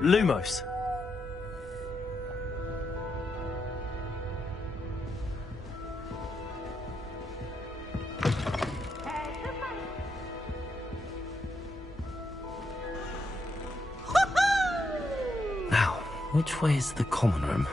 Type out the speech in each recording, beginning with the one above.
Lumos. Now, which way is the common room?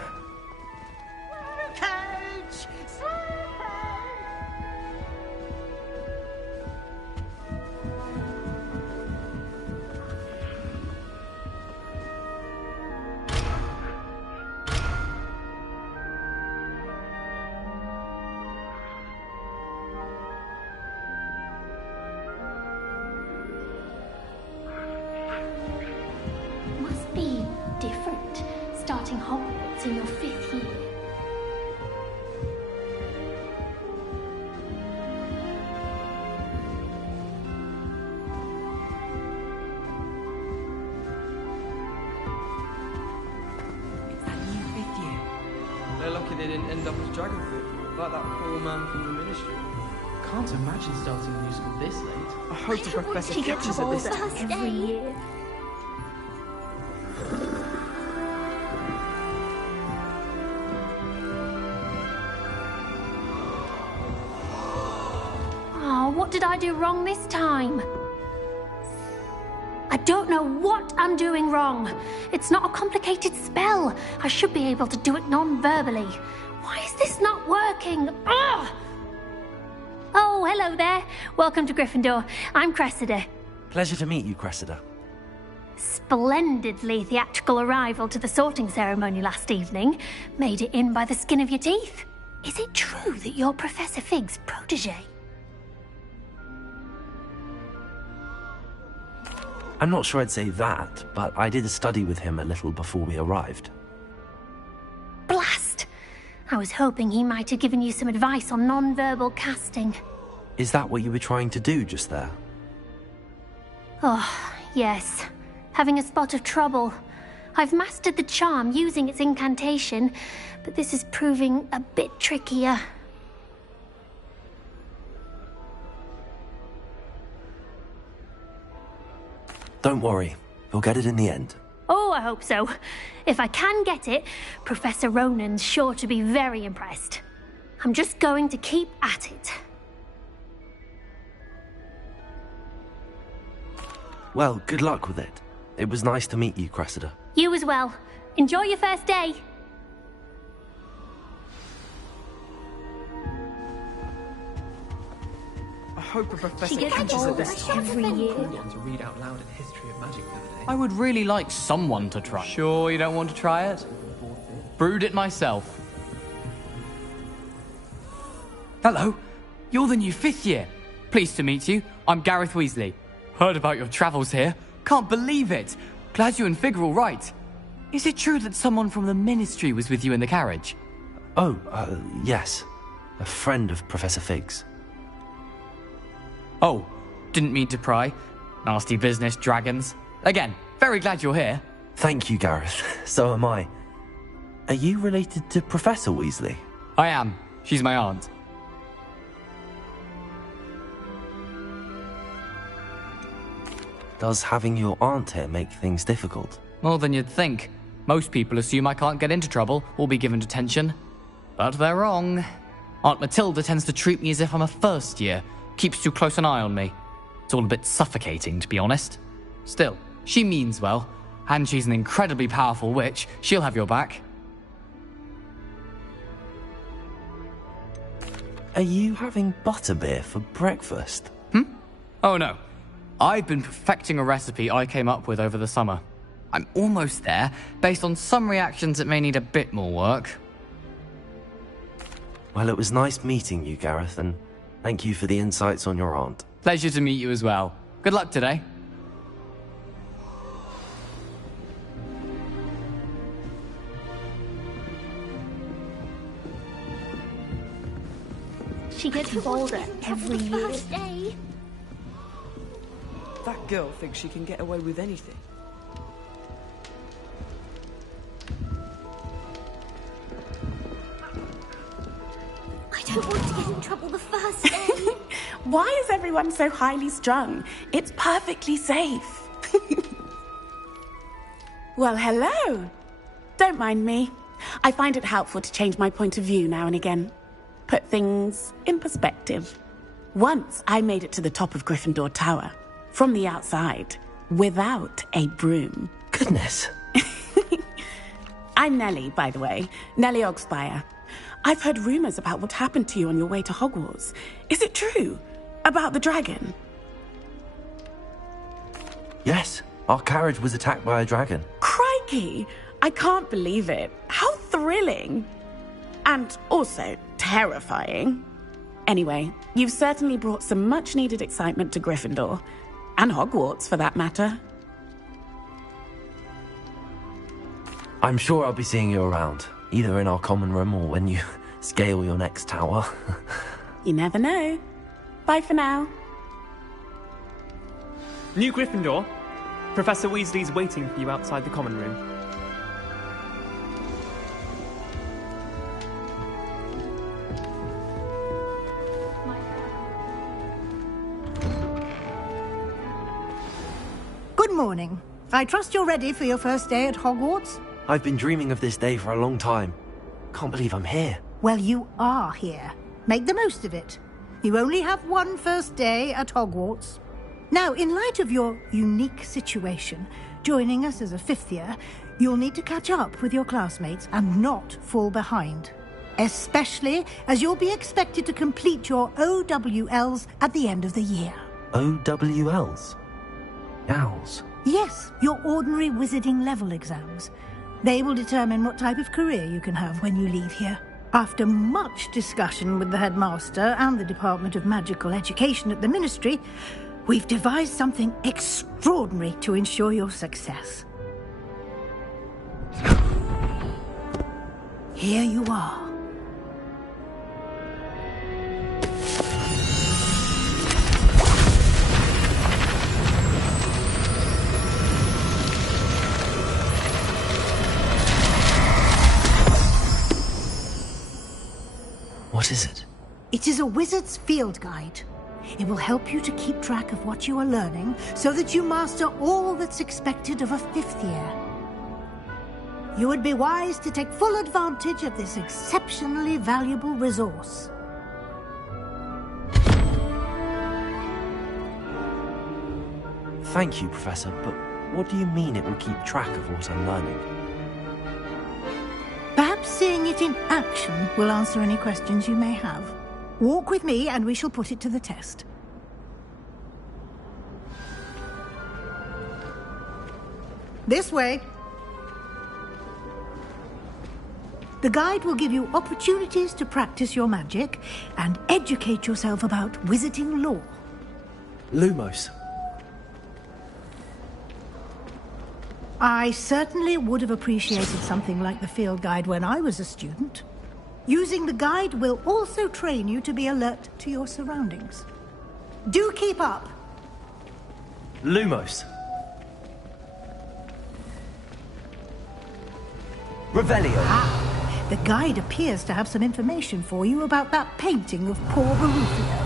Must be different, starting Hogwarts in your 5th year. It's that new 5th year. They're lucky they didn't end up as Dragonford, like that poor man from the Ministry. Can't imagine starting a new school this late. I hope the Professor She catches gets her this older time. every year. Oh, what did I do wrong this time? I don't know what I'm doing wrong. It's not a complicated spell. I should be able to do it non-verbally. Why is this not working? Ugh! Oh, hello there. Welcome to Gryffindor. I'm Cressida. Pleasure to meet you, Cressida. Splendidly theatrical arrival to the sorting ceremony last evening. Made it in by the skin of your teeth. Is it true that you're Professor Fig's protege? I'm not sure I'd say that, but I did study with him a little before we arrived. Blast! I was hoping he might have given you some advice on non-verbal casting. Is that what you were trying to do just there? Oh, yes. Having a spot of trouble. I've mastered the charm using its incantation, but this is proving a bit trickier. Don't worry, we'll get it in the end. Oh, I hope so. If I can get it, Professor Ronan's sure to be very impressed. I'm just going to keep at it. Well, good luck with it. It was nice to meet you, Cressida. You as well. Enjoy your first day. I hope the Professor She gets catches her older this time. every year. Cool one to read out loud a history of magic for the day. I would really like someone to try. Sure you don't want to try it? Brewed it myself. Hello, you're the new 5th year. Pleased to meet you. I'm Gareth Weasley. Heard about your travels here. Can't believe it. Glad you and Fig are all right. Is it true that someone from the Ministry was with you in the carriage? Oh, yes. A friend of Professor Fig's. Oh, didn't mean to pry. Nasty business, dragons. Again, very glad you're here. Thank you, Gareth. So am I. Are you related to Professor Weasley? I am. She's my aunt. Does having your aunt here make things difficult? More than you'd think. Most people assume I can't get into trouble or be given detention. But they're wrong. Aunt Matilda tends to treat me as if I'm a first year. Keeps too close an eye on me. It's all a bit suffocating, to be honest. Still, she means well. And she's an incredibly powerful witch. She'll have your back. Are you having butterbeer for breakfast? Oh no. I've been perfecting a recipe I came up with over the summer. I'm almost there, based on some reactions that may need a bit more work. Well, it was nice meeting you, Gareth, and thank you for the insights on your aunt. Pleasure to meet you as well. Good luck today. She gets bolder every year. That girl thinks she can get away with anything. I don't want to get in trouble the first day. Why is everyone so highly strung? It's perfectly safe. Well, hello. Don't mind me. I find it helpful to change my point of view now and again. Put things in perspective. Once I made it to the top of Gryffindor Tower, from the outside, without a broom. Goodness. I'm Nellie, by the way. Nellie Ogspire. I've heard rumors about what happened to you on your way to Hogwarts. Is it true? About the dragon? Yes, our carriage was attacked by a dragon. Crikey! I can't believe it. How thrilling! And also terrifying. Anyway, you've certainly brought some much-needed excitement to Gryffindor. And Hogwarts, for that matter. I'm sure I'll be seeing you around, either in our common room or when you scale your next tower. You never know. Bye for now. New Gryffindor. Professor Weasley's waiting for you outside the common room. Good morning. I trust you're ready for your first day at Hogwarts? I've been dreaming of this day for a long time. Can't believe I'm here. Well, you are here. Make the most of it. You only have one first day at Hogwarts. Now, in light of your unique situation, joining us as a fifth year, you'll need to catch up with your classmates and not fall behind. Especially as you'll be expected to complete your OWLs at the end of the year. OWLs? Owls? Yes, your ordinary wizarding level exams. They will determine what type of career you can have when you leave here. After much discussion with the headmaster and the Department of Magical Education at the Ministry, we've devised something extraordinary to ensure your success. Here you are. What is it? It is a wizard's field guide. It will help you to keep track of what you are learning so that you master all that's expected of a fifth year. You would be wise to take full advantage of this exceptionally valuable resource. Thank you, Professor, but what do you mean it will keep track of what I'm learning? Perhaps seeing it in action will answer any questions you may have. Walk with me and we shall put it to the test. This way. The guide will give you opportunities to practice your magic and educate yourself about wizarding lore. Lumos. I certainly would have appreciated something like the field guide when I was a student. Using the guide will also train you to be alert to your surroundings. Do keep up! Lumos. Revelio. Ah, the guide appears to have some information for you about that painting of poor Barufio.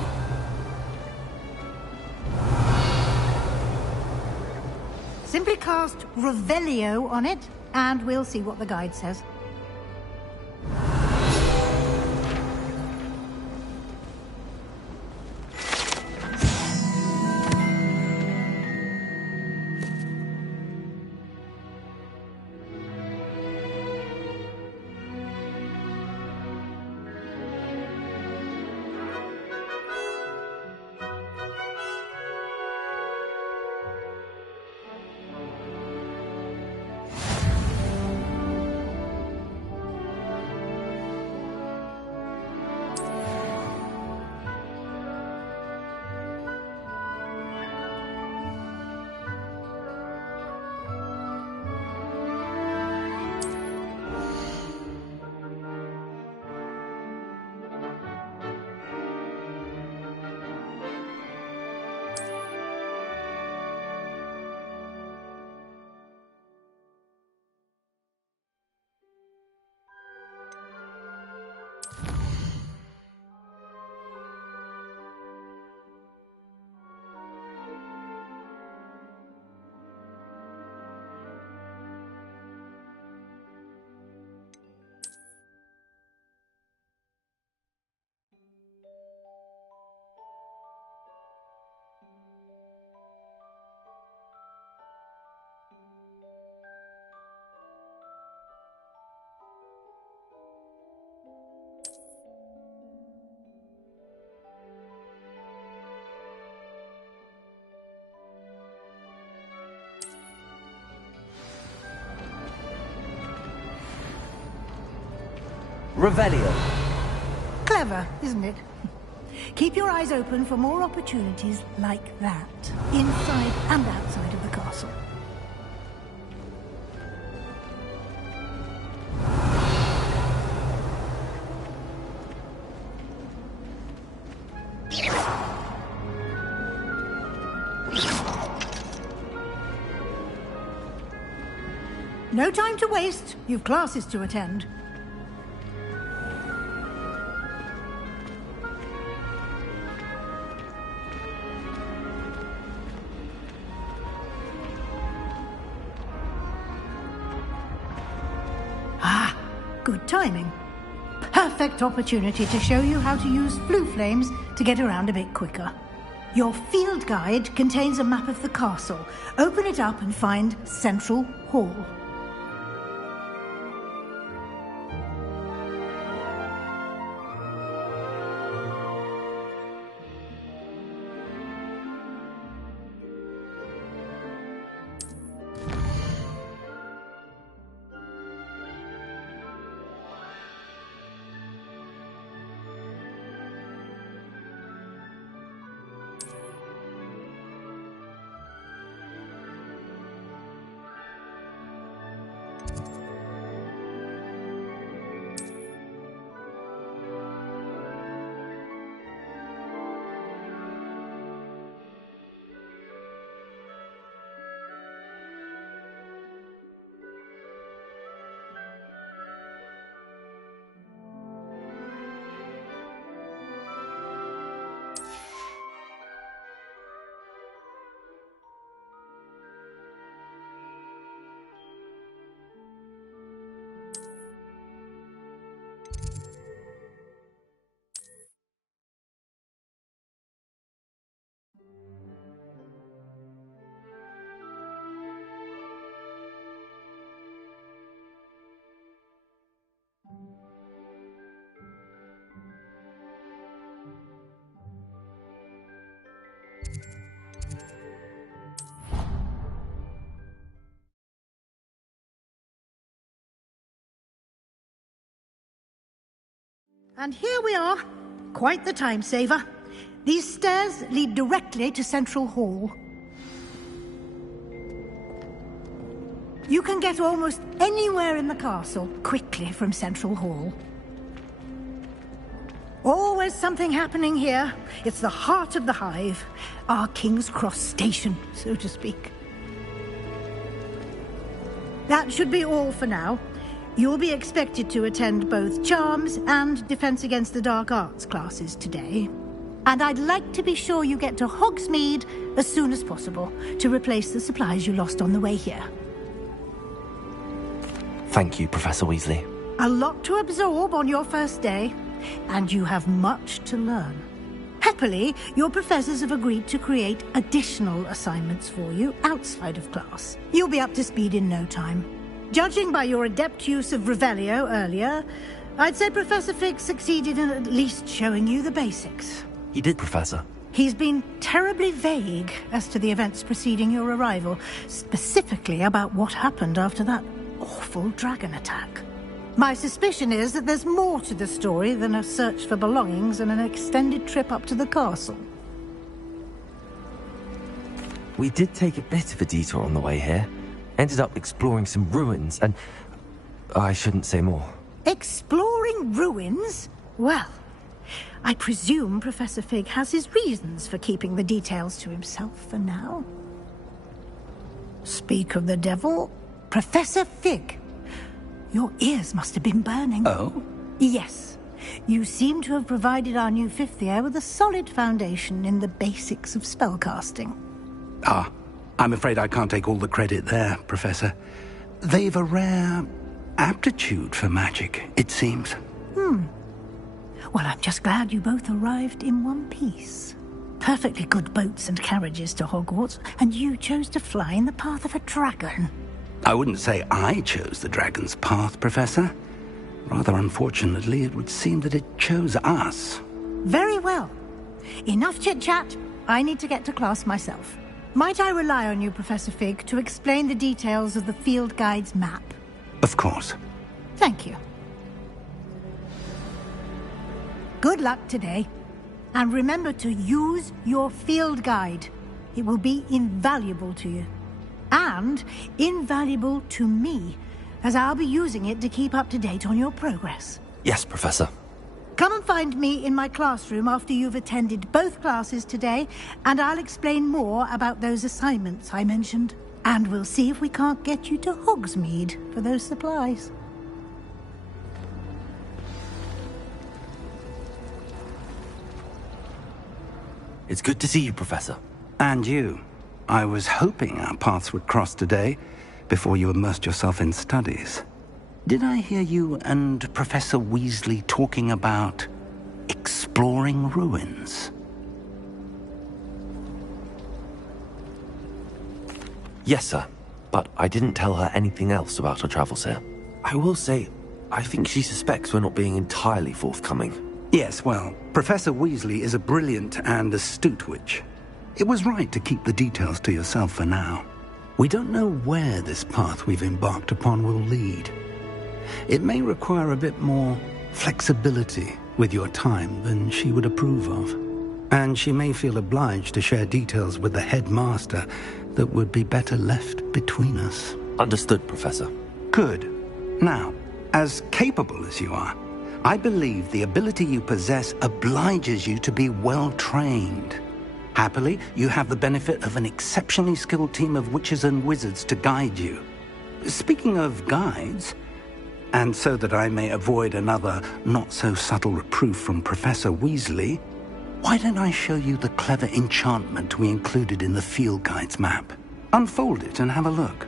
Simply cast Revelio on it, and we'll see what the guide says. Revelio. Clever, isn't it? Keep your eyes open for more opportunities like that, inside and outside of the castle. No time to waste. You've classes to attend. Ah, good timing. Perfect opportunity to show you how to use flue flames to get around a bit quicker. Your field guide contains a map of the castle. Open it up and find Central Hall. And here we are. Quite the time saver. These stairs lead directly to Central Hall. You can get almost anywhere in the castle quickly from Central Hall. Always something happening here. It's the heart of the hive. Our King's Cross station, so to speak. That should be all for now. You'll be expected to attend both Charms and Defense Against the Dark Arts classes today. And I'd like to be sure you get to Hogsmeade as soon as possible to replace the supplies you lost on the way here. Thank you, Professor Weasley. A lot to absorb on your first day, and you have much to learn. Happily, your professors have agreed to create additional assignments for you outside of class. You'll be up to speed in no time. Judging by your adept use of Revelio earlier, I'd say Professor Fig succeeded in at least showing you the basics. He did, Professor. He's been terribly vague as to the events preceding your arrival, specifically about what happened after that awful dragon attack. My suspicion is that there's more to the story than a search for belongings and an extended trip up to the castle. We did take a bit of a detour on the way here. Ended up exploring some ruins and... I shouldn't say more. Exploring ruins? Well, I presume Professor Fig has his reasons for keeping the details to himself for now. Speak of the devil, Professor Fig. Your ears must have been burning. Oh? Yes. You seem to have provided our new fifth year with a solid foundation in the basics of spellcasting. Ah, I'm afraid I can't take all the credit there, Professor. They've a rare aptitude for magic, it seems. Well, I'm just glad you both arrived in one piece. Perfectly good boats and carriages to Hogwarts, and you chose to fly in the path of a dragon. I wouldn't say I chose the dragon's path, Professor. Rather unfortunately, it would seem that it chose us. Very well. Enough chit-chat. I need to get to class myself. Might I rely on you, Professor Fig, to explain the details of the field guide's map? Of course. Thank you. Good luck today. And remember to use your field guide. It will be invaluable to you. And invaluable to me, as I'll be using it to keep up to date on your progress. Yes, Professor. Come and find me in my classroom after you've attended both classes today, and I'll explain more about those assignments I mentioned. And we'll see if we can't get you to Hogsmeade for those supplies. It's good to see you, Professor. And you. I was hoping our paths would cross today, before you immersed yourself in studies. Did I hear you and Professor Weasley talking about exploring ruins? Yes, sir. But I didn't tell her anything else about our travels here. I will say, I think she suspects we're not being entirely forthcoming. Yes, well, Professor Weasley is a brilliant and astute witch. It was right to keep the details to yourself for now. We don't know where this path we've embarked upon will lead. It may require a bit more flexibility with your time than she would approve of. And she may feel obliged to share details with the headmaster that would be better left between us. Understood, Professor. Good. Now, as capable as you are, I believe the ability you possess obliges you to be well-trained. Happily, you have the benefit of an exceptionally skilled team of witches and wizards to guide you. Speaking of guides, and so that I may avoid another not-so-subtle reproof from Professor Weasley, why don't I show you the clever enchantment we included in the field guide's map? Unfold it and have a look.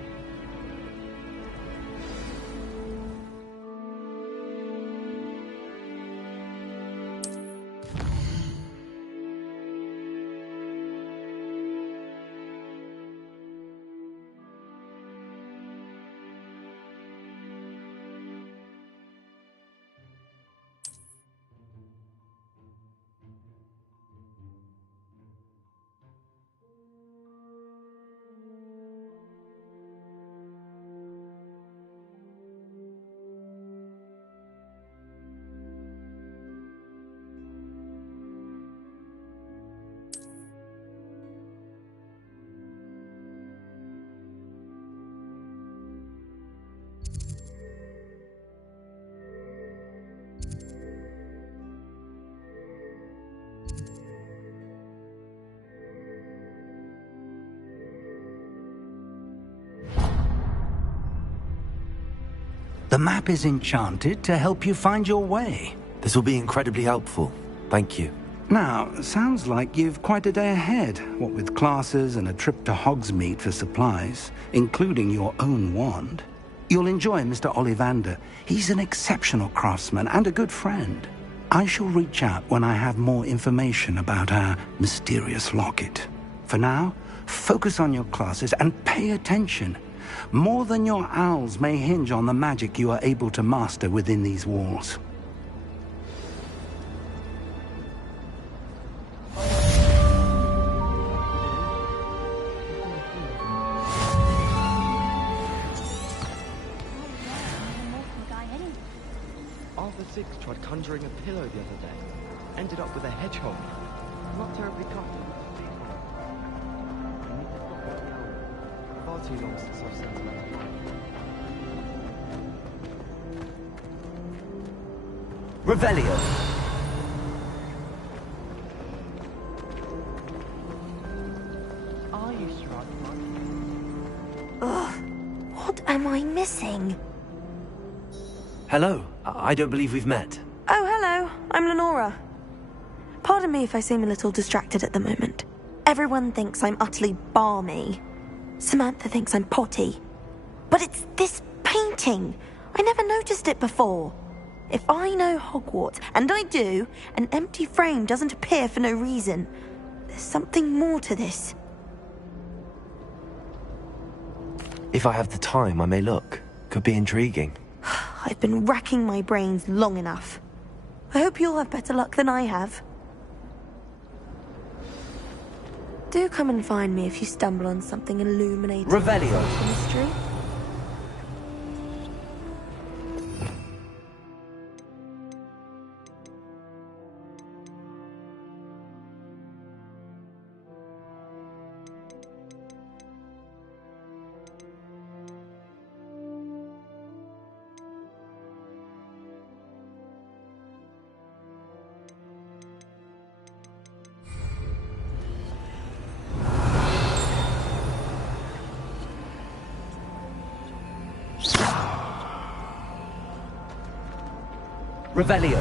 The map is enchanted to help you find your way. This will be incredibly helpful. Thank you. Now, sounds like you've quite a day ahead, what with classes and a trip to Hogsmeade for supplies, including your own wand. You'll enjoy Mr. Ollivander. He's an exceptional craftsman and a good friend. I shall reach out when I have more information about our mysterious locket. For now, focus on your classes and pay attention. More than your owls may hinge on the magic you are able to master within these walls. Arthur VI tried conjuring a pillow the other day. Ended up with a hedgehog. Not terribly comfortable. Far too long since I've sent him. Revelio. Are you struck? Ugh, what am I missing? Hello. I don't believe we've met. Oh, hello. I'm Lenora. Pardon me if I seem a little distracted at the moment. Everyone thinks I'm utterly balmy. Samantha thinks I'm potty. But it's this painting. I never noticed it before. If I know Hogwarts, and I do, an empty frame doesn't appear for no reason. There's something more to this. If I have the time, I may look. Could be intriguing. I've been racking my brains long enough. I hope you'll have better luck than I have. Do come and find me if you stumble on something illuminating. Revelio. Mystery. Revelio.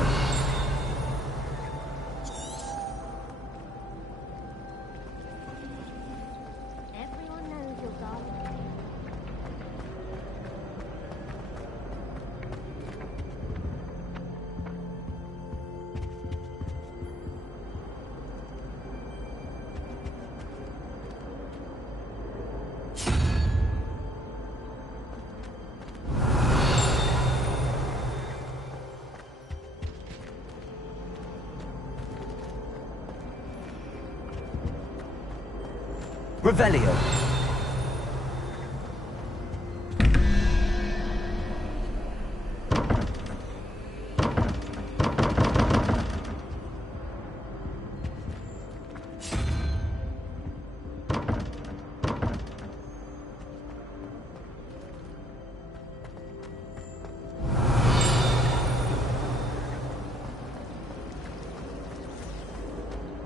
Everyone knows you're gone. Revelio.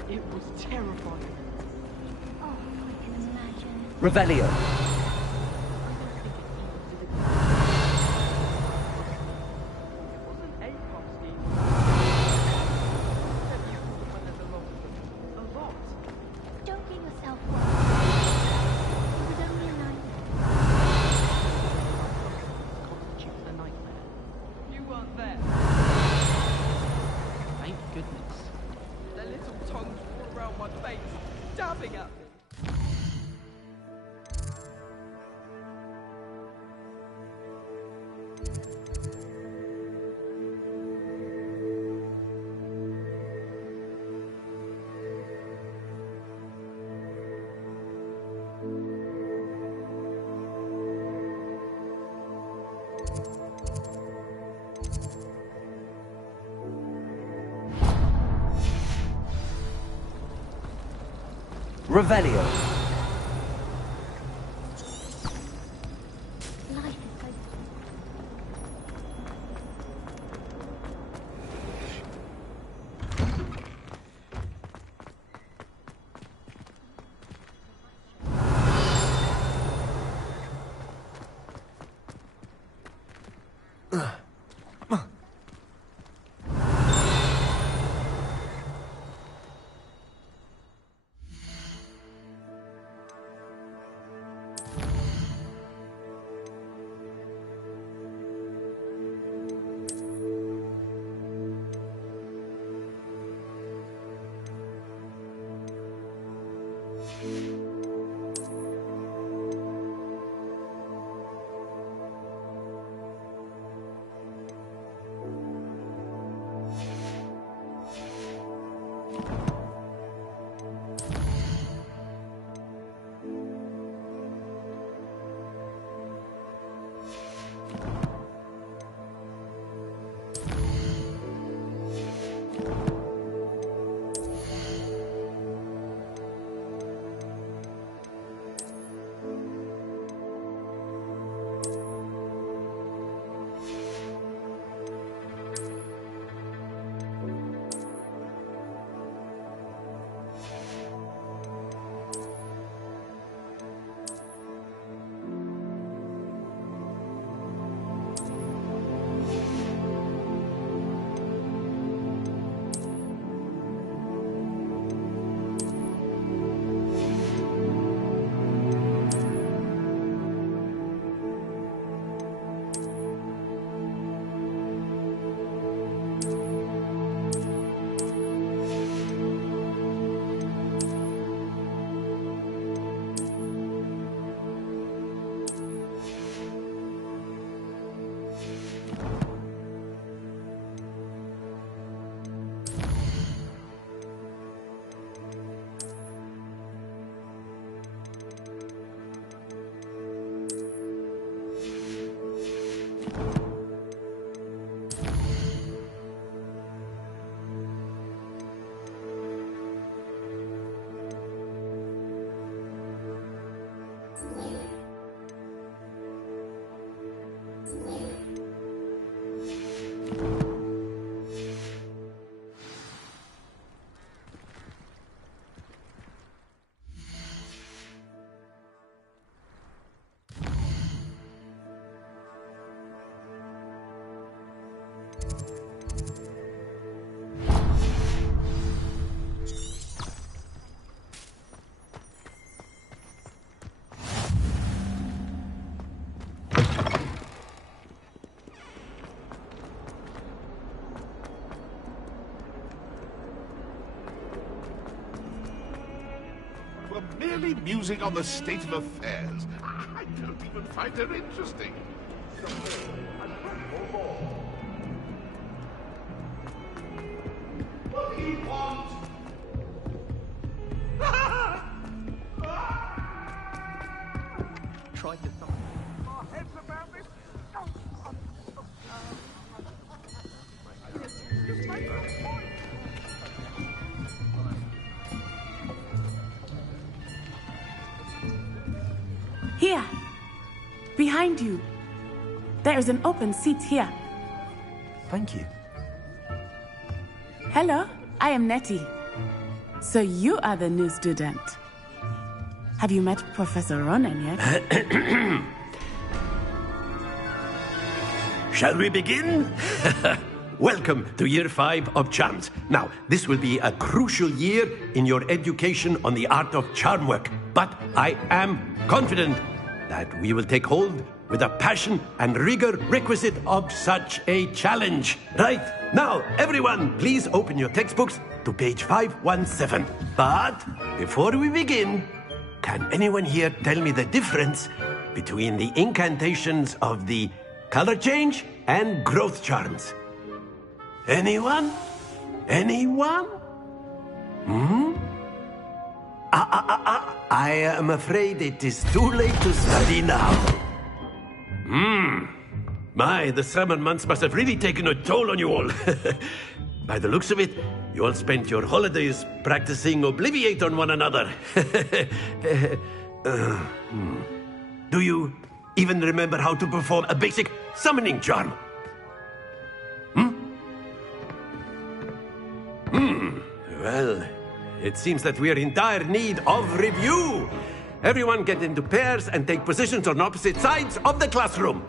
It was terrifying. Oh, I can imagine. Revelio. Don't give yourself work. It was only a nightmare. You weren't there. Thank goodness. Their little tongues all around my face, dabbing at me. Revelio. Life is so were merely musing on the state of affairs. I don't even find her interesting. What do you want? Tried to thump. Our heads about this? Just make a point. Here. Behind you. There is an open seat here. Thank you. Hello, I am Nettie. So you are the new student. Have you met Professor Ronan yet? Shall we begin? Welcome to Year 5 of Charms. Now, this will be a crucial year in your education on the art of charm work. But I am confident that we will take hold with the passion and rigor requisite of such a challenge. Right, now, everyone, please open your textbooks to page 517. But before we begin, can anyone here tell me the difference between the incantations of the color change and growth charms? Anyone? Anyone? I am afraid it is too late to study now. My, the summer months must have really taken a toll on you all. By the looks of it, you all spent your holidays practicing Obliviate on one another. Do you even remember how to perform a basic summoning charm? Well, it seems that we are in dire need of review. Everyone get into pairs and take positions on opposite sides of the classroom.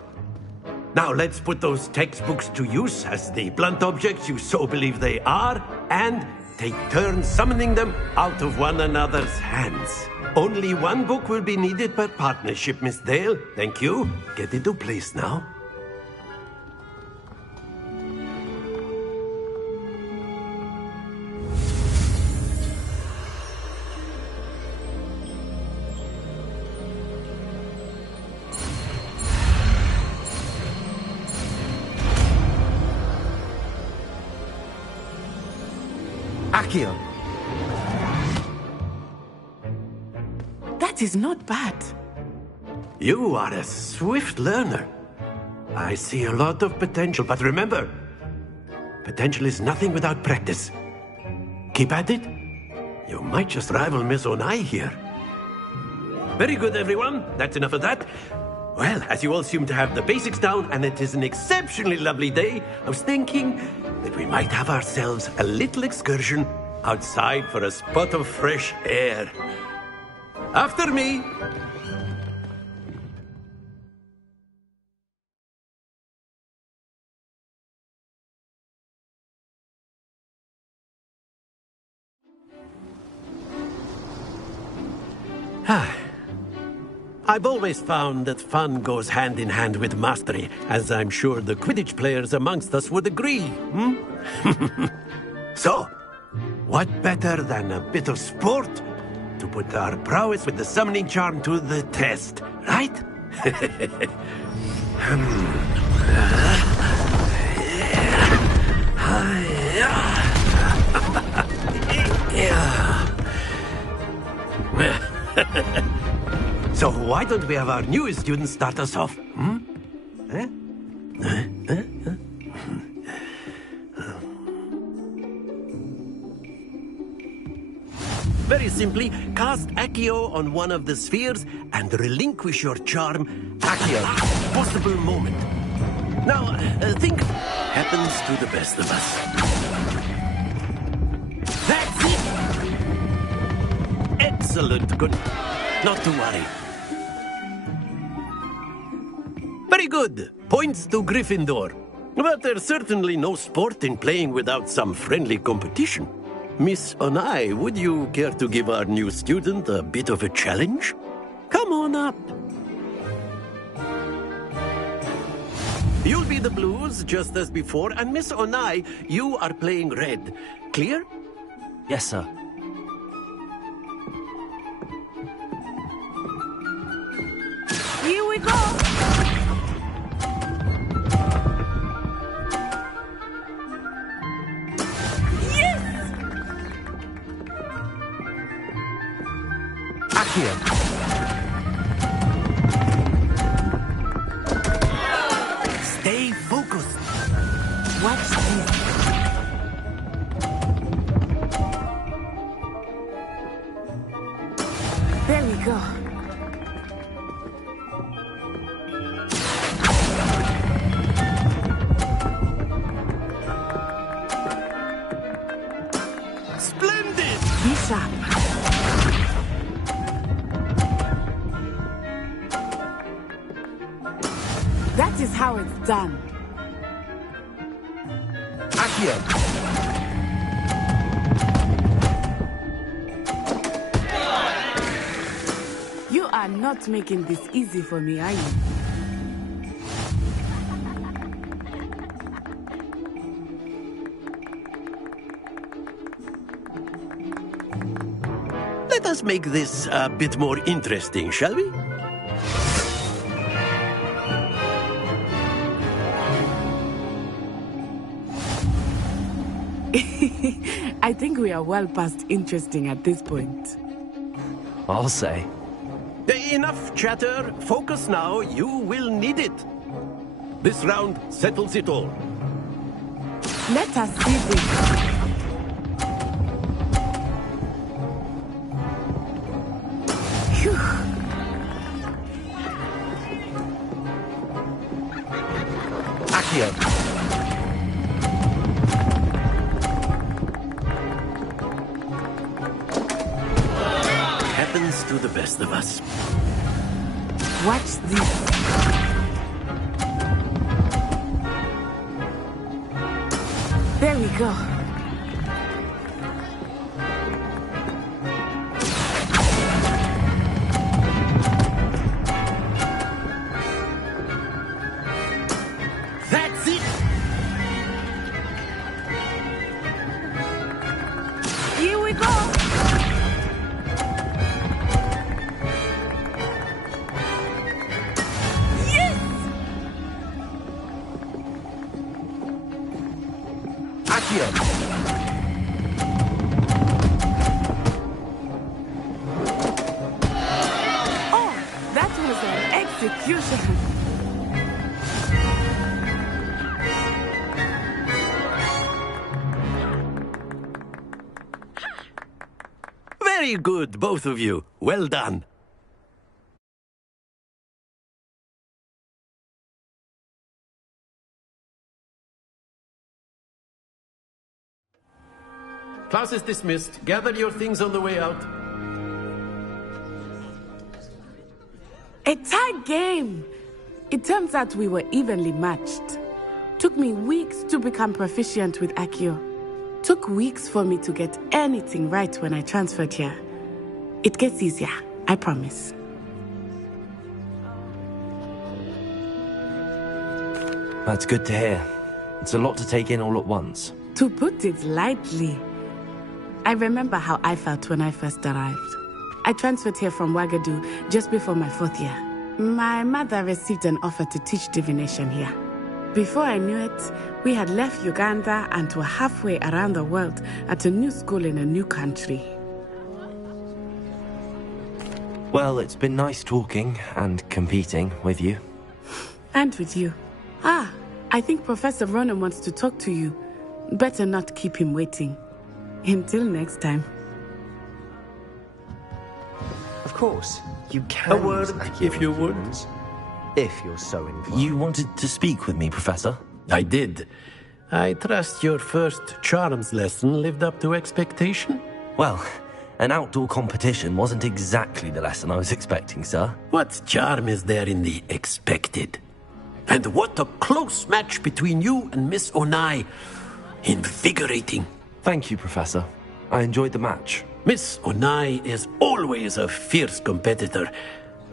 Now let's put those textbooks to use as the blunt objects you so believe they are, and take turns summoning them out of one another's hands. Only one book will be needed per partnership, Miss Dale. Thank you. Get into place now. Akio. That is not bad. You are a swift learner. I see a lot of potential, but remember, potential is nothing without practice. Keep at it. You might just rival Miss Onai here. Very good, everyone. That's enough of that. Well, as you all seem to have the basics down, and it is an exceptionally lovely day, I was thinking that we might have ourselves a little excursion outside for a spot of fresh air. After me! I've always found that fun goes hand in hand with mastery, as I'm sure the Quidditch players amongst us would agree, So, what better than a bit of sport to put our prowess with the summoning charm to the test, right? So why don't we have our newest student start us off? Very simply, cast Accio on one of the spheres and relinquish your charm at your possible moment. Now, think happens to the best of us. That's it! Excellent. Good. Not to worry. Very good. Points to Gryffindor. But there's certainly no sport in playing without some friendly competition. Miss Onai, would you care to give our new student a bit of a challenge? Come on up. You'll be the blues, just as before, and Miss Onai, you are playing red. Clear? Yes, sir. we go! Yes! Accio. Stay focused. Watch this. There we go. Splendid! Be sharp. That is how it's done. Accio. You are not making this easy for me, are you? Let us make this a bit more interesting, shall we? I think we are well past interesting at this point. I'll say. Enough chatter. Focus now. You will need it. This round settles it all. Let us see this. Phew. Accio. Happens to the best of us. Watch this. There we go. That's it! Here we go! Yes! Accio. Oh, that was an execution. Very good, both of you. Well done. Class is dismissed. Gather your things on the way out. A tight game. It turns out we were evenly matched. Took me weeks to become proficient with Accio. Took weeks for me to get anything right when I transferred here. It gets easier, I promise. That's good to hear. It's a lot to take in all at once. To put it lightly, I remember how I felt when I first arrived. I transferred here from Ouagadougou just before my 4th year. My mother received an offer to teach divination here. Before I knew it, we had left Uganda and were halfway around the world at a new school in a new country. Well, it's been nice talking and competing with you. And with you. Ah, I think Professor Ronan wants to talk to you. Better not keep him waiting. Until next time. Of course, you can. A word, if you would. If you're so inclined. You wanted to speak with me, Professor? I did. I trust your first charms lesson lived up to expectation? Well, an outdoor competition wasn't exactly the lesson I was expecting, sir. What charm is there in the expected? And what a close match between you and Miss Onai. Invigorating. Thank you, Professor. I enjoyed the match. Miss Onai is always a fierce competitor,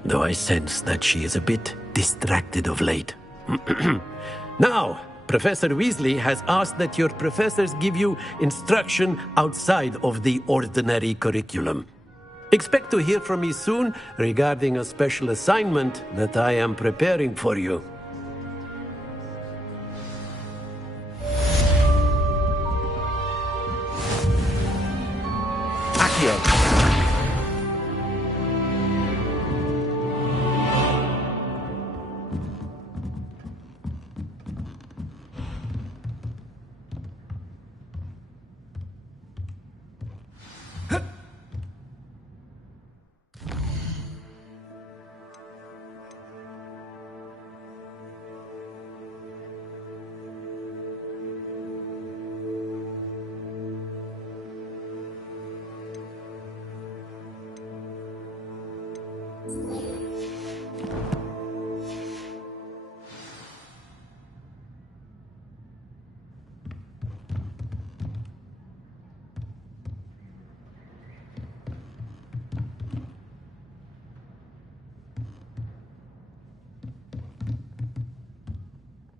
though I sense that she is a bit distracted of late. Now, Professor Weasley has asked that your professors give you instruction outside of the ordinary curriculum. Expect to hear from me soon regarding a special assignment that I am preparing for you.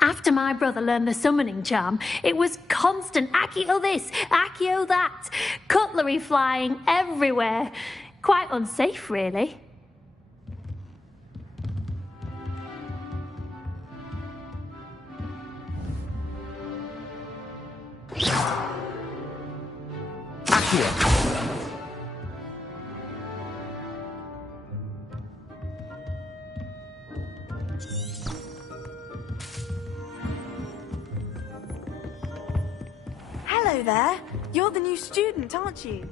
After my brother learned the summoning charm, it was constant Accio this, Accio that, cutlery flying everywhere. Quite unsafe, really. Accio. Hello there. You're the new student, aren't you?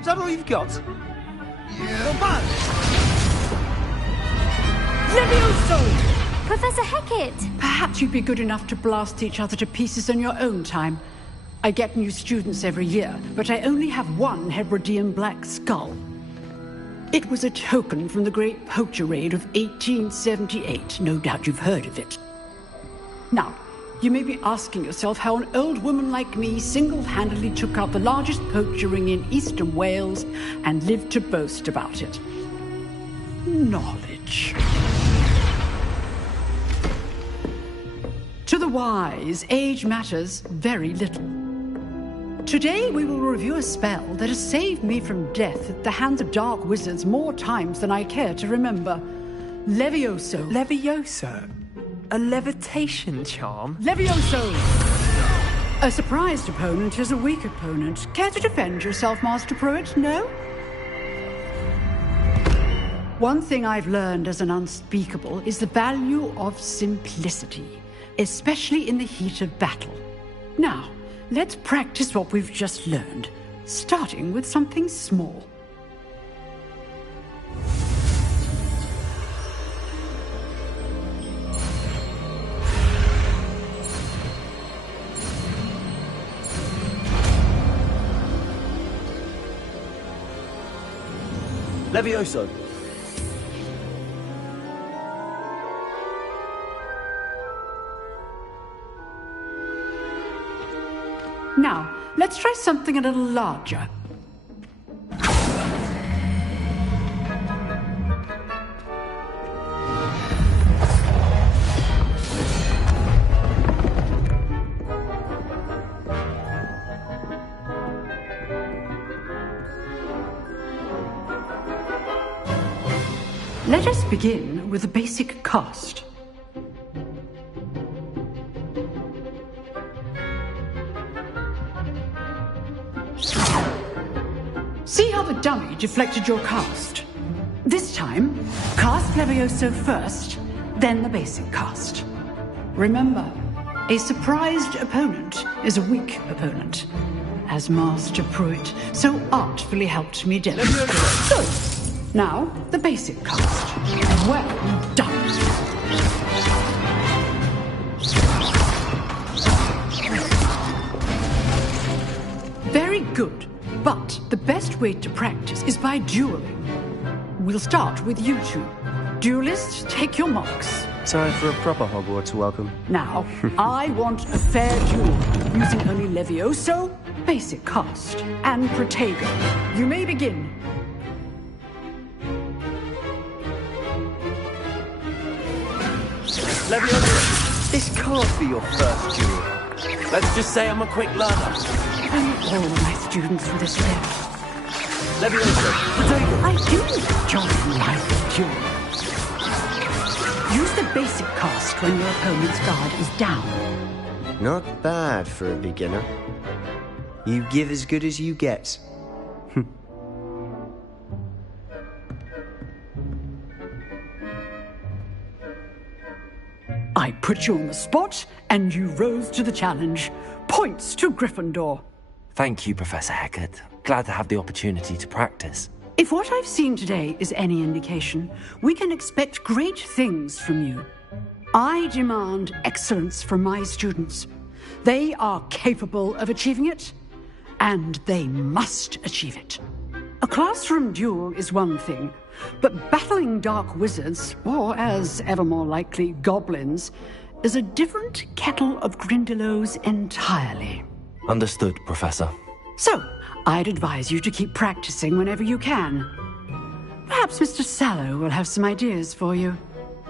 Is that all you've got? Yeah. Levioso! Professor Hecat! Perhaps you'd be good enough to blast each other to pieces in your own time. I get new students every year, but I only have one Hebridean black skull. It was a token from the Great Poacher Raid of 1878. No doubt you've heard of it. Now, you may be asking yourself how an old woman like me single-handedly took out the largest poacher ring in eastern Wales and lived to boast about it. Knowledge. To the wise, age matters very little. Today we will review a spell that has saved me from death at the hands of dark wizards more times than I care to remember. Levioso. Levioso? A levitation charm? Levioso! A surprised opponent is a weak opponent. Care to defend yourself, Master Pruitt? No? One thing I've learned as an unspeakable is the value of simplicity, especially in the heat of battle. Now, let's practice what we've just learned, starting with something small. Levioso. Now, let's try something a little larger. Let us begin with the basic cast. See how the dummy deflected your cast? This time, cast Levioso first, then the basic cast. Remember, a surprised opponent is a weak opponent, as Master Pruitt so artfully helped me demonstrate. Good. Now, the basic cast. Well done. good. But the best way to practice is by dueling. We'll start with you two. Duelists, take your marks. Time for a proper Hogwarts welcome. Now, I want a fair duel, using only Levioso, basic cast, and Protego. You may begin. Levioso, this can't be your first duel. Let's just say I'm a quick learner. All my students for this year. Levioso, Protego. I do enjoy life duel. Use the basic cast when your opponent's guard is down. Not bad for a beginner. You give as good as you get. I put you on the spot, and you rose to the challenge. Points to Gryffindor. Thank you, Professor Hecat. Glad to have the opportunity to practice. If what I've seen today is any indication, we can expect great things from you. I demand excellence from my students. They are capable of achieving it, and they must achieve it. A classroom duel is one thing, but battling dark wizards, or as ever more likely, goblins, is a different kettle of Grindylows entirely. Understood, Professor. So, I'd advise you to keep practicing whenever you can. Perhaps Mr. Sallow will have some ideas for you.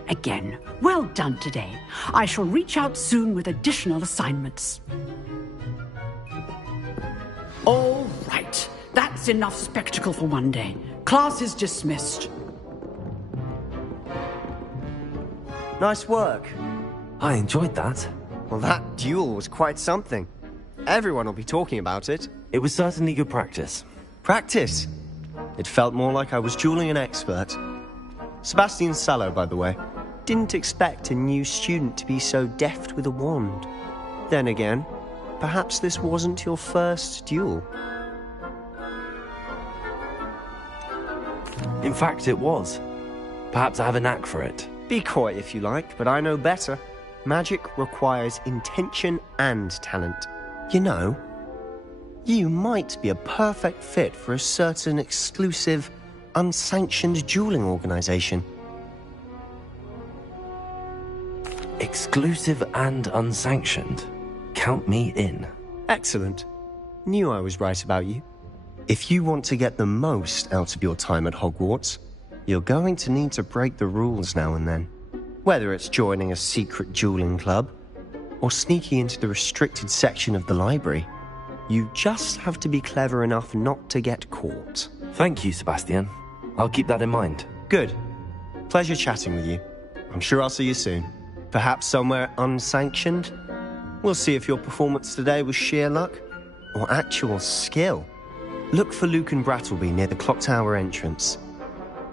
Again, well done today. I shall reach out soon with additional assignments. All right. That's enough spectacle for one day. Class is dismissed. Nice work. I enjoyed that. Well, that duel was quite something. Everyone will be talking about it. It was certainly good practice. Practice? It felt more like I was dueling an expert. Sebastian Sallow, by the way. Didn't expect a new student to be so deft with a wand. Then again, perhaps this wasn't your first duel. In fact, it was. Perhaps I have a knack for it. Be coy if you like, but I know better. Magic requires intention and talent. You know, you might be a perfect fit for a certain exclusive, unsanctioned dueling organization. Exclusive and unsanctioned? Count me in. Excellent. Knew I was right about you. If you want to get the most out of your time at Hogwarts, you're going to need to break the rules now and then. Whether it's joining a secret dueling club, or sneaking into the restricted section of the library, you just have to be clever enough not to get caught. Thank you, Sebastian. I'll keep that in mind. Good. Pleasure chatting with you. I'm sure I'll see you soon. Perhaps somewhere unsanctioned? We'll see if your performance today was sheer luck, or actual skill. Look for Luke and Brattleby near the clock tower entrance.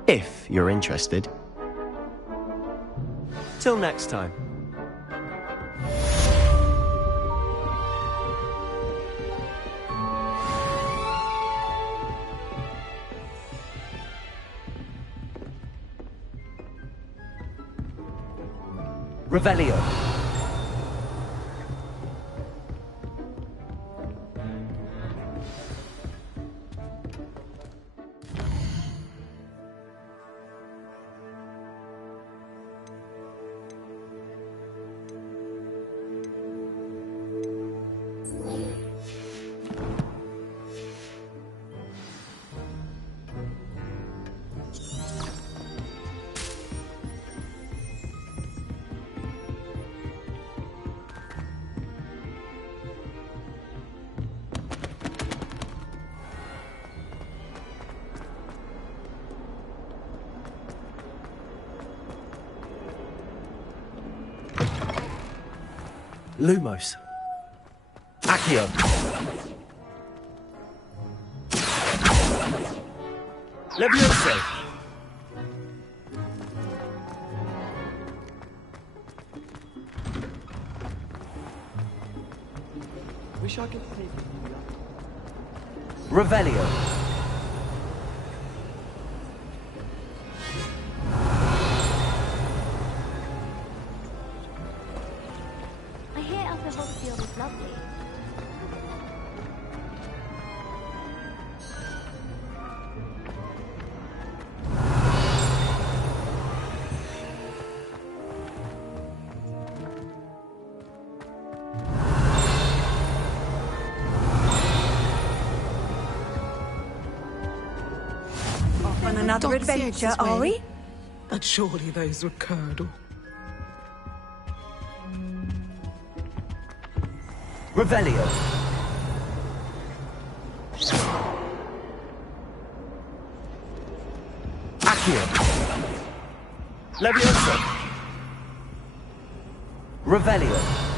If you're interested. Till next time. Revelio. Lumos. Accio. Levioso. Wish I could see. Revelio. off on another adventure, are we? But surely those were curdle. Revelio. Accio. Leviosa. Revelio.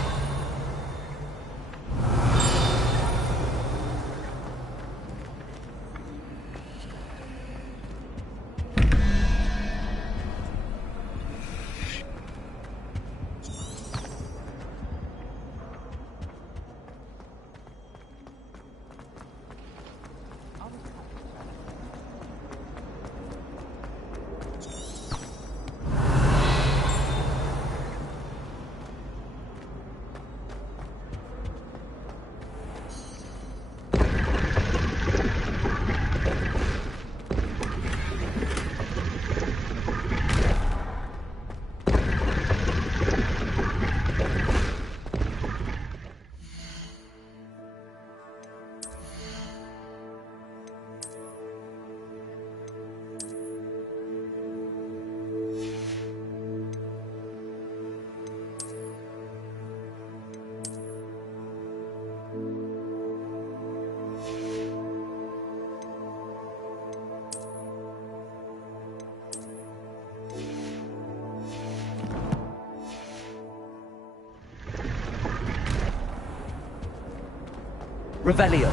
Revelio.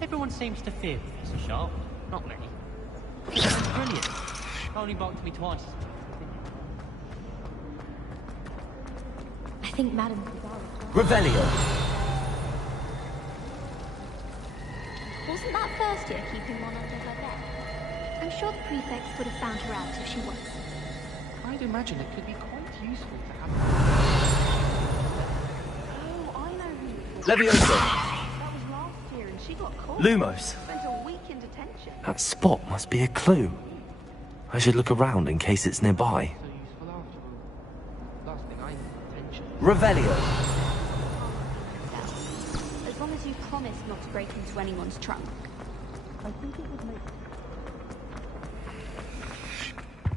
Everyone seems to fear Professor Sharp. Not me. He's brilliant. Only barked me twice. I think Madame... Revelio. Wasn't that first year keeping one under her bed? I'm sure the prefects would have found her out if she was. I'd imagine it could be quite useful to have... Oh, I know who. Leviosa. That was last year and she got caught. Lumos. Spent a week in detention. That spot must be a clue. I should look around in case it's nearby. Revelio. As long as you promise not to break into anyone's trunk. I think it would make...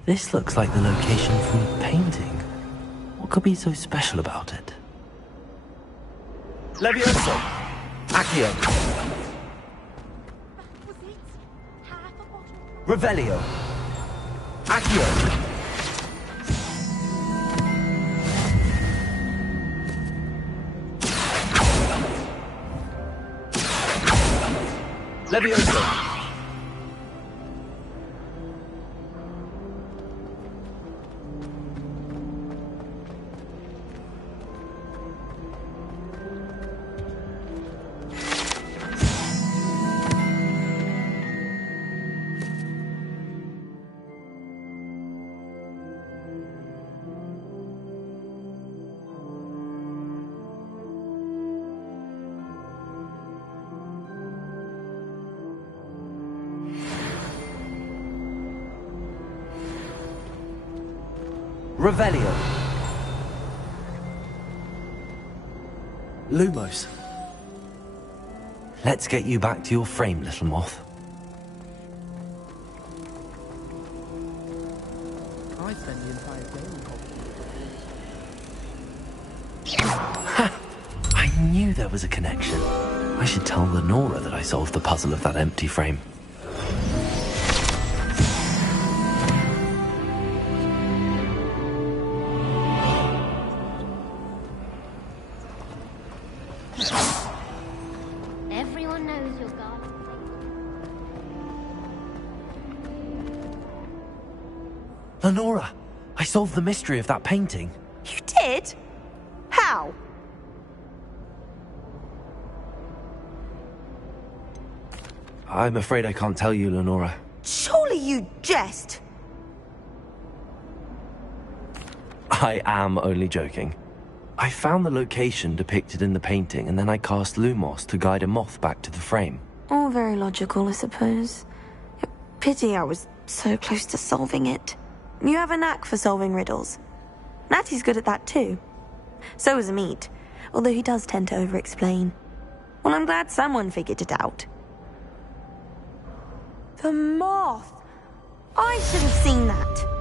This looks like the location from the painting. What could be so special about it? Leviosa! Accio! Revelio! Accio! Leviosa! Revelio. Lumos. Let's get you back to your frame, little moth. I spend the entire day in Ha! I knew there was a connection. I should tell Lenora that I solved the puzzle of that empty frame. Lenora, I solved the mystery of that painting. You did? How? I'm afraid I can't tell you, Lenora. Surely you jest. I am only joking. I found the location depicted in the painting, and then I cast Lumos to guide a moth back to the frame. All very logical, I suppose. Pity I was so close to solving it. You have a knack for solving riddles. Natty's good at that too. So is Amit, although he does tend to over-explain. Well, I'm glad someone figured it out. The moth! I should have seen that.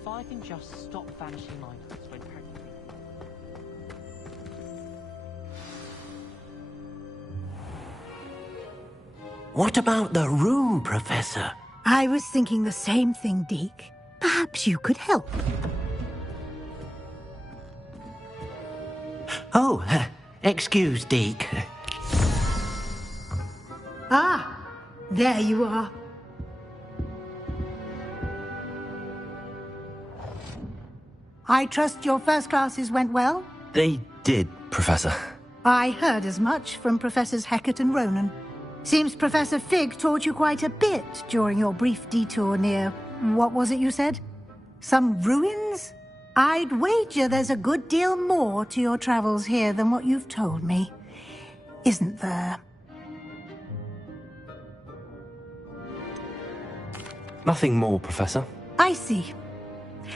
If I can just stop vanishing like this when practically... What about the room, Professor? I was thinking the same thing, Deke. Perhaps you could help. Oh, excuse, Deke. Ah, there you are. I trust your first classes went well? They did, Professor. I heard as much from Professors Hecat and Ronan. Seems Professor Fig taught you quite a bit during your brief detour near... what was it you said? Some ruins? I'd wager there's a good deal more to your travels here than what you've told me. Isn't there? Nothing more, Professor. I see.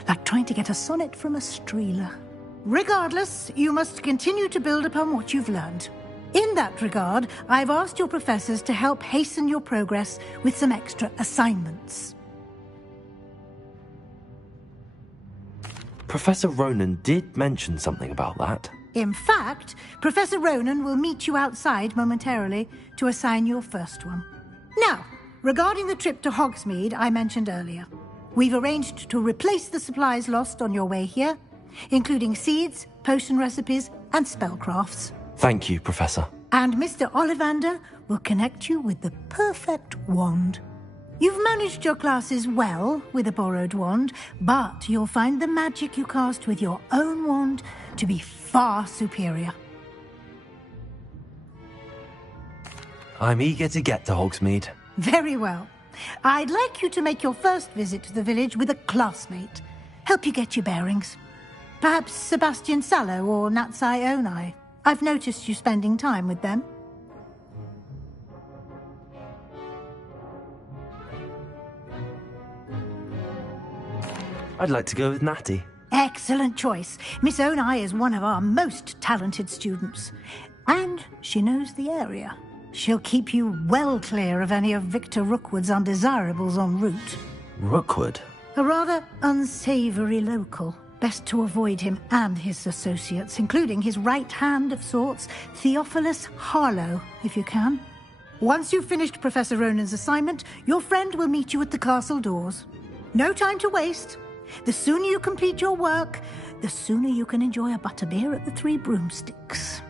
Like trying to get a sonnet from a streeler. Regardless, you must continue to build upon what you've learned. In that regard, I've asked your professors to help hasten your progress with some extra assignments. Professor Ronan did mention something about that. In fact, Professor Ronan will meet you outside momentarily to assign your first one. Now, regarding the trip to Hogsmeade I mentioned earlier, we've arranged to replace the supplies lost on your way here, including seeds, potion recipes, and spellcrafts. Thank you, Professor. And Mr. Ollivander will connect you with the perfect wand. You've managed your classes well with a borrowed wand, but you'll find the magic you cast with your own wand to be far superior. I'm eager to get to Hogsmeade. Very well. I'd like you to make your first visit to the village with a classmate. Help you get your bearings. Perhaps Sebastian Sallow or Natsai Onai. I've noticed you spending time with them. I'd like to go with Natty. Excellent choice. Miss Onai is one of our most talented students. And she knows the area. She'll keep you well clear of any of Victor Rookwood's undesirables en route. Rookwood? A rather unsavory local. Best to avoid him and his associates, including his right hand of sorts, Theophilus Harlow, if you can. Once you've finished Professor Ronan's assignment, your friend will meet you at the castle doors. No time to waste. The sooner you complete your work, the sooner you can enjoy a butterbeer at the Three Broomsticks.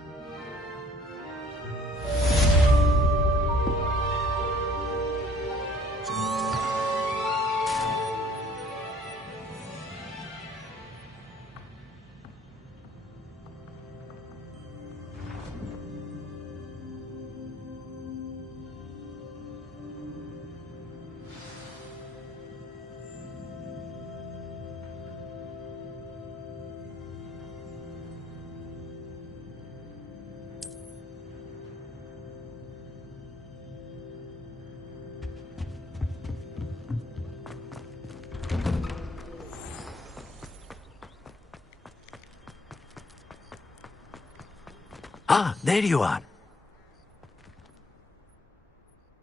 Ah, there you are.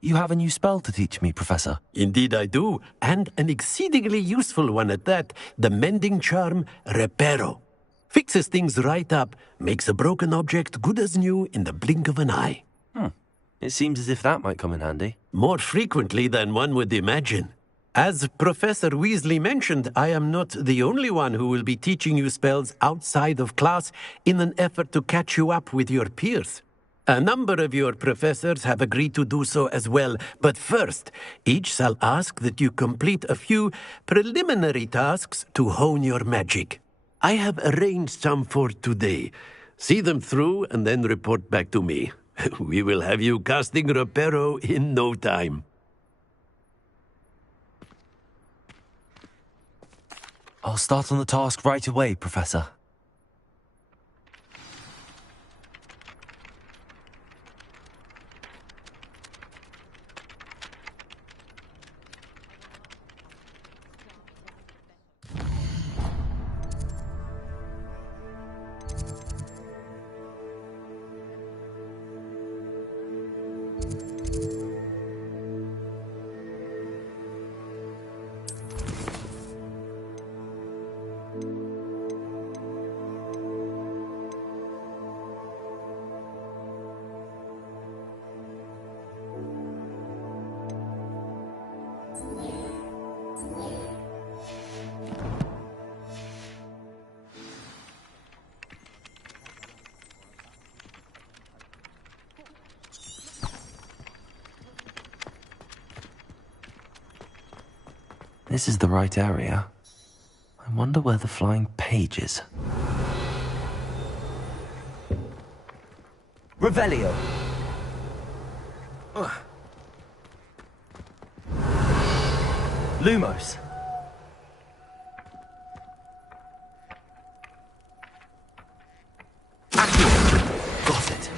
You have a new spell to teach me, Professor. Indeed I do, and an exceedingly useful one at that. The mending charm, Reparo. Fixes things right up, makes a broken object good as new in the blink of an eye. It seems as if that might come in handy. More frequently than one would imagine. As Professor Weasley mentioned, I am not the only one who will be teaching you spells outside of class in an effort to catch you up with your peers. A number of your professors have agreed to do so as well, but first, each shall ask that you complete a few preliminary tasks to hone your magic. I have arranged some for today. See them through and then report back to me. We will have you casting Reparo in no time. I'll start on the task right away, Professor. this is the right area. I wonder where the flying page is. Revelio! Lumos! Got it.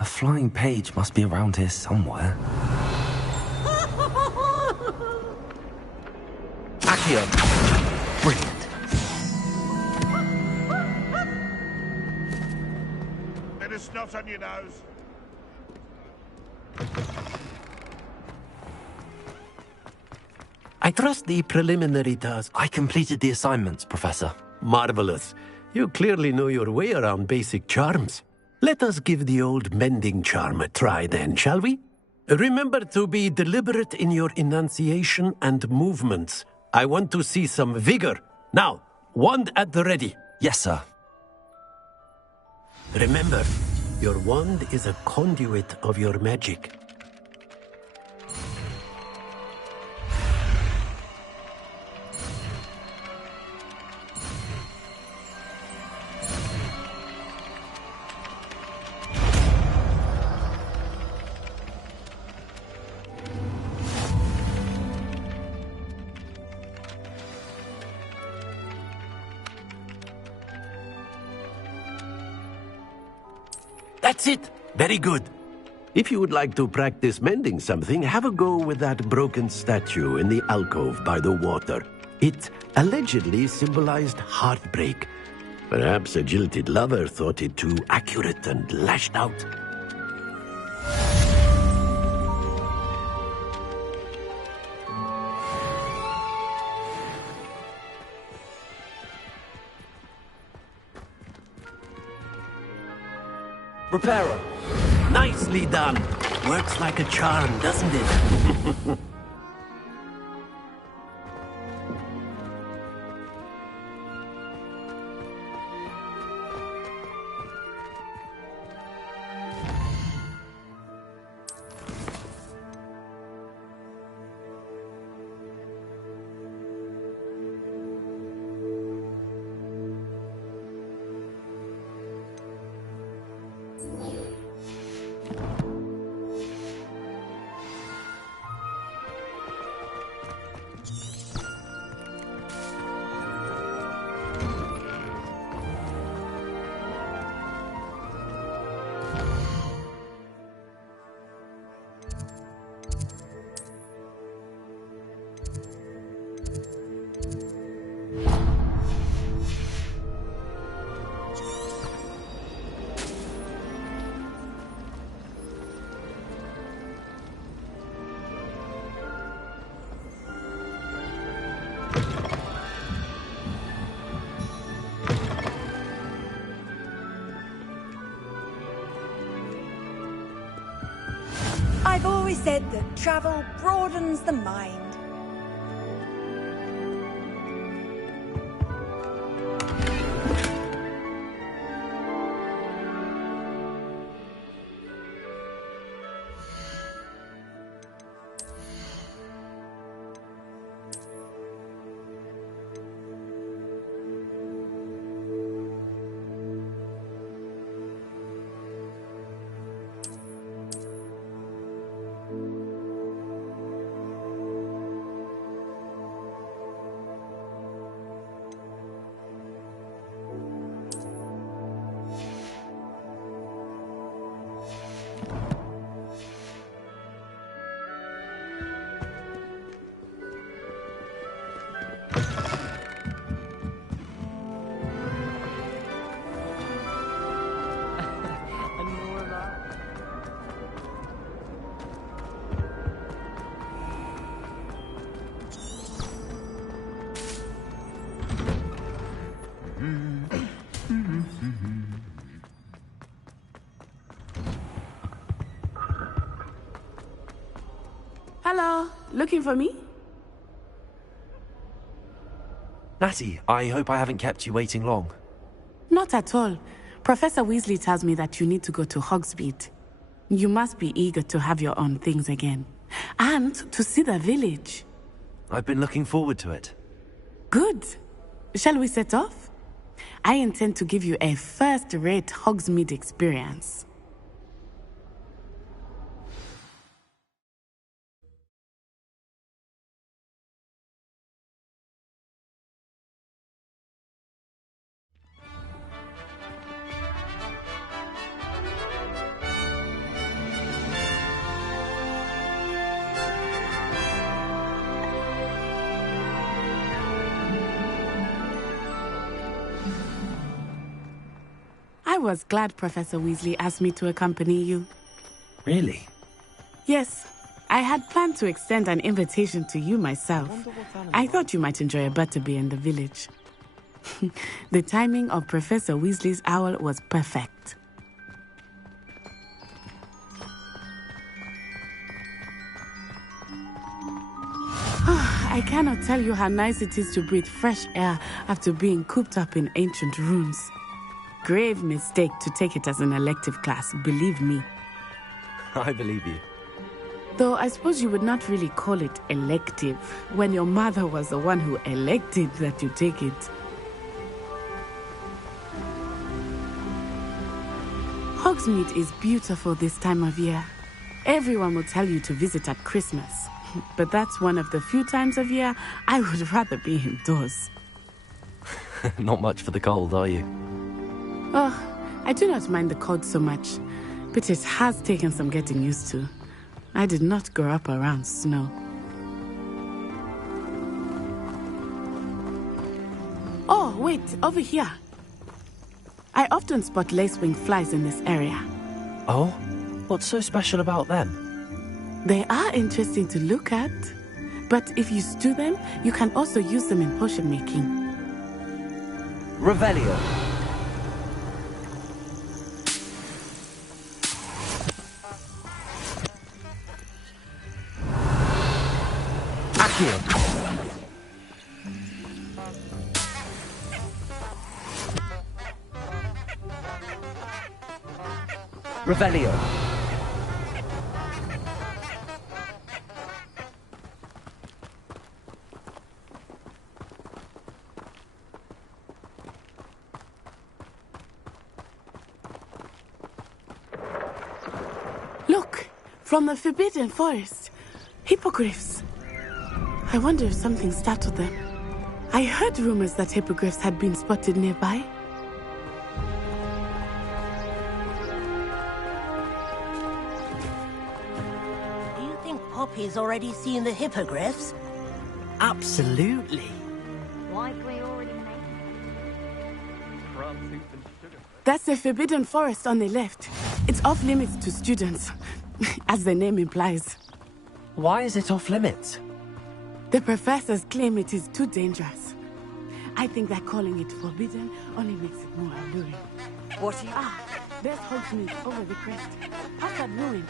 A flying page must be around here somewhere. Accio! Brilliant. Bit of snot on your nose. I trust the preliminary task. I completed the assignments, Professor. Marvelous. You clearly know your way around basic charms. Let us give the old mending charm a try then, shall we? Remember to be deliberate in your enunciation and movements. I want to see some vigor. Now, wand at the ready. Yes, sir. Remember, your wand is a conduit of your magic. That's it. Very good. If you would like to practice mending something, have a go with that broken statue in the alcove by the water. It allegedly symbolized heartbreak. Perhaps a jilted lover thought it too accurate and lashed out. Reparo. Nicely done. Works like a charm, doesn't it? I've always said that travel broadens the mind. Hello, looking for me? Natty, I hope I haven't kept you waiting long. Not at all. Professor Weasley tells me that you need to go to Hogsmeade. You must be eager to have your own things again. And to see the village. I've been looking forward to it. Good. Shall we set off? I intend to give you a first-rate Hogsmeade experience. I was glad Professor Weasley asked me to accompany you. Really? Yes. I had planned to extend an invitation to you myself. I thought you might enjoy a butterbeer in the village. The timing of Professor Weasley's owl was perfect. I cannot tell you how nice it is to breathe fresh air after being cooped up in ancient rooms. Grave mistake to take it as an elective class, believe me. I believe you. Though I suppose you would not really call it elective when your mother was the one who elected that you take it. Hogsmeade is beautiful this time of year. Everyone will tell you to visit at Christmas, but that's one of the few times of year I would rather be indoors. Not much for the cold, are you? Oh, I do not mind the cold so much, but it has taken some getting used to. I did not grow up around snow. Oh, wait, over here. I often spot lacewing flies in this area. Oh? What's so special about them? They are interesting to look at, but if you stew them, you can also use them in potion making. Revelio. Revelio. Look, from the Forbidden Forest. Hippogriffs. I wonder if something startled them. I heard rumors that hippogriffs had been spotted nearby. Do you think Poppy's already seen the hippogriffs? Absolutely. Likely already made. That's the Forbidden Forest on the left. It's off limits to students, as the name implies. Why is it off limits? The professors claim it is too dangerous. I think that calling it forbidden only makes it more alluring. What are you... Ah, there's Hogsmeade over the crest. Past that ruin.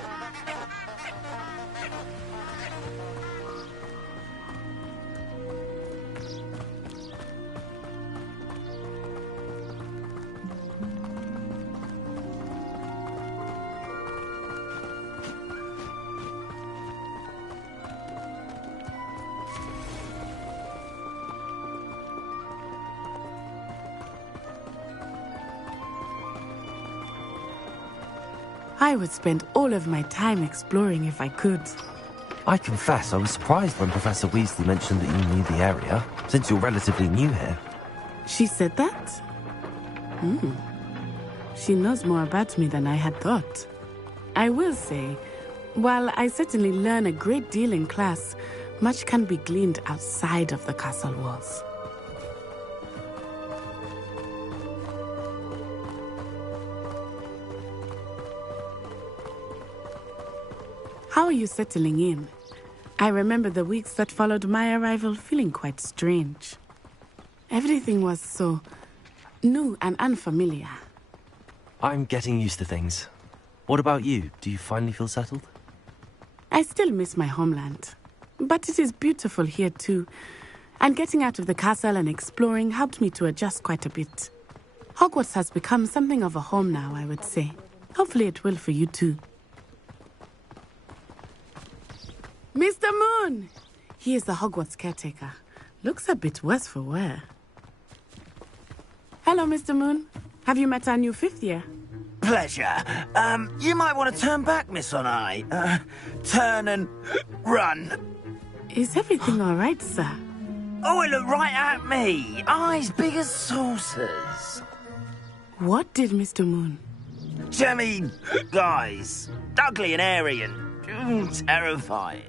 I would spend all of my time exploring if I could. I confess, I was surprised when Professor Weasley mentioned that you knew the area, since you're relatively new here. She said that? She knows more about me than I had thought. I will say, while I certainly learn a great deal in class, much can be gleaned outside of the castle walls. How are you settling in? I remember the weeks that followed my arrival feeling quite strange. Everything was so new and unfamiliar. I'm getting used to things. What about you? Do you finally feel settled? I still miss my homeland. But it is beautiful here too. And getting out of the castle and exploring helped me to adjust quite a bit. Hogwarts has become something of a home now, I would say. Hopefully it will for you too. Mr. Moon! He is the Hogwarts caretaker. Looks a bit worse for wear. Hello, Mr. Moon. Have you met our new 5th year? Pleasure. You might want to turn back, Miss Onai. Turn and run. Is everything all right, sir? Oh, it looked right at me. Eyes big as saucers. What did Mr. Moon? I mean, guys, ugly and airy and terrifying.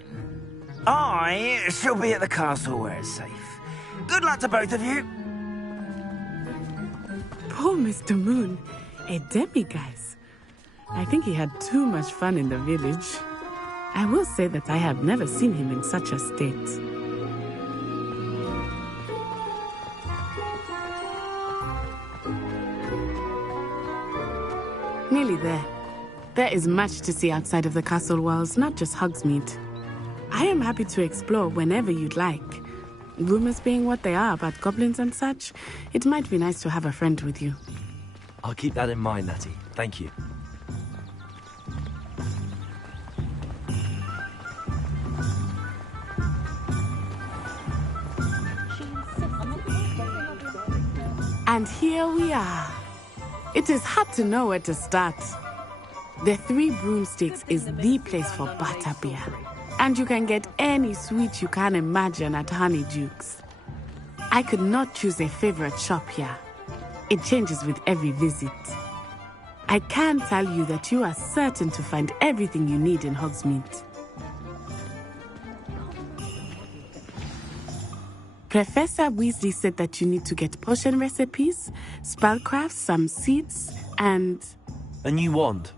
I shall be at the castle where it's safe. Good luck to both of you. Poor Mr. Moon. A demiguise. I think he had too much fun in the village. I will say that I have never seen him in such a state. Nearly there. There is much to see outside of the castle walls, not just Hogsmeade. I am happy to explore whenever you'd like. Rumors being what they are about goblins and such, it might be nice to have a friend with you. I'll keep that in mind, Natty. Thank you. And here we are. It is hard to know where to start. The Three Broomsticks is the place for butterbeer. And you can get any sweet you can imagine at Honeyduke's. I could not choose a favorite shop here. It changes with every visit. I can tell you that you are certain to find everything you need in Hogsmeade. Professor Weasley said that you need to get potion recipes, spellcrafts, some seeds, and... A new wand?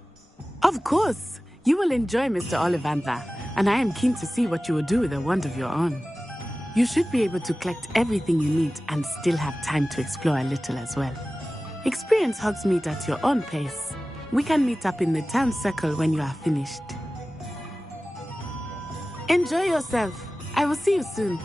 Of course! You will enjoy Mr. Ollivander, and I am keen to see what you will do with a wand of your own. You should be able to collect everything you need and still have time to explore a little as well. Experience Hogsmeade at your own pace. We can meet up in the town circle when you are finished. Enjoy yourself. I will see you soon.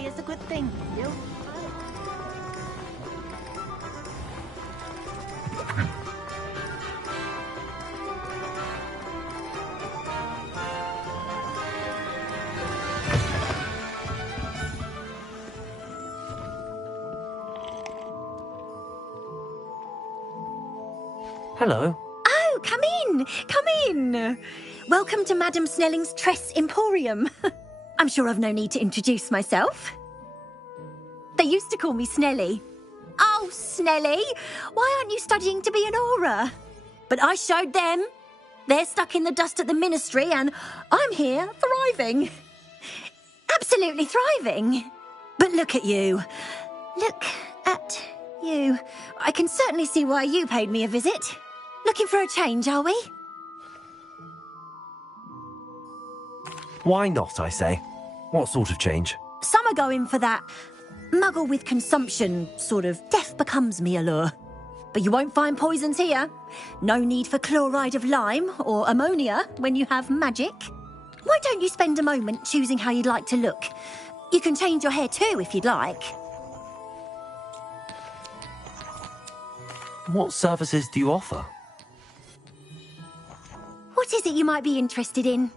Is a good thing. You? Hello. Oh, come in. Come in. Welcome to Madame Snelling's Tress Emporium. I'm sure I've no need to introduce myself. They used to call me Snelly. Oh, Snelly, why aren't you studying to be an aura? But I showed them. They're stuck in the dust at the ministry and I'm here thriving. Absolutely thriving. But look at you. Look At you. I can certainly see why you paid me a visit. Looking for a change, are we? Why not, I say? What sort of change? Some are going for that muggle with consumption, sort of death becomes me allure. But you won't find poisons here. No need for chloride of lime or ammonia when you have magic. Why don't you spend a moment choosing how you'd like to look? You can change your hair too if you'd like. What services do you offer? What is it you might be interested in?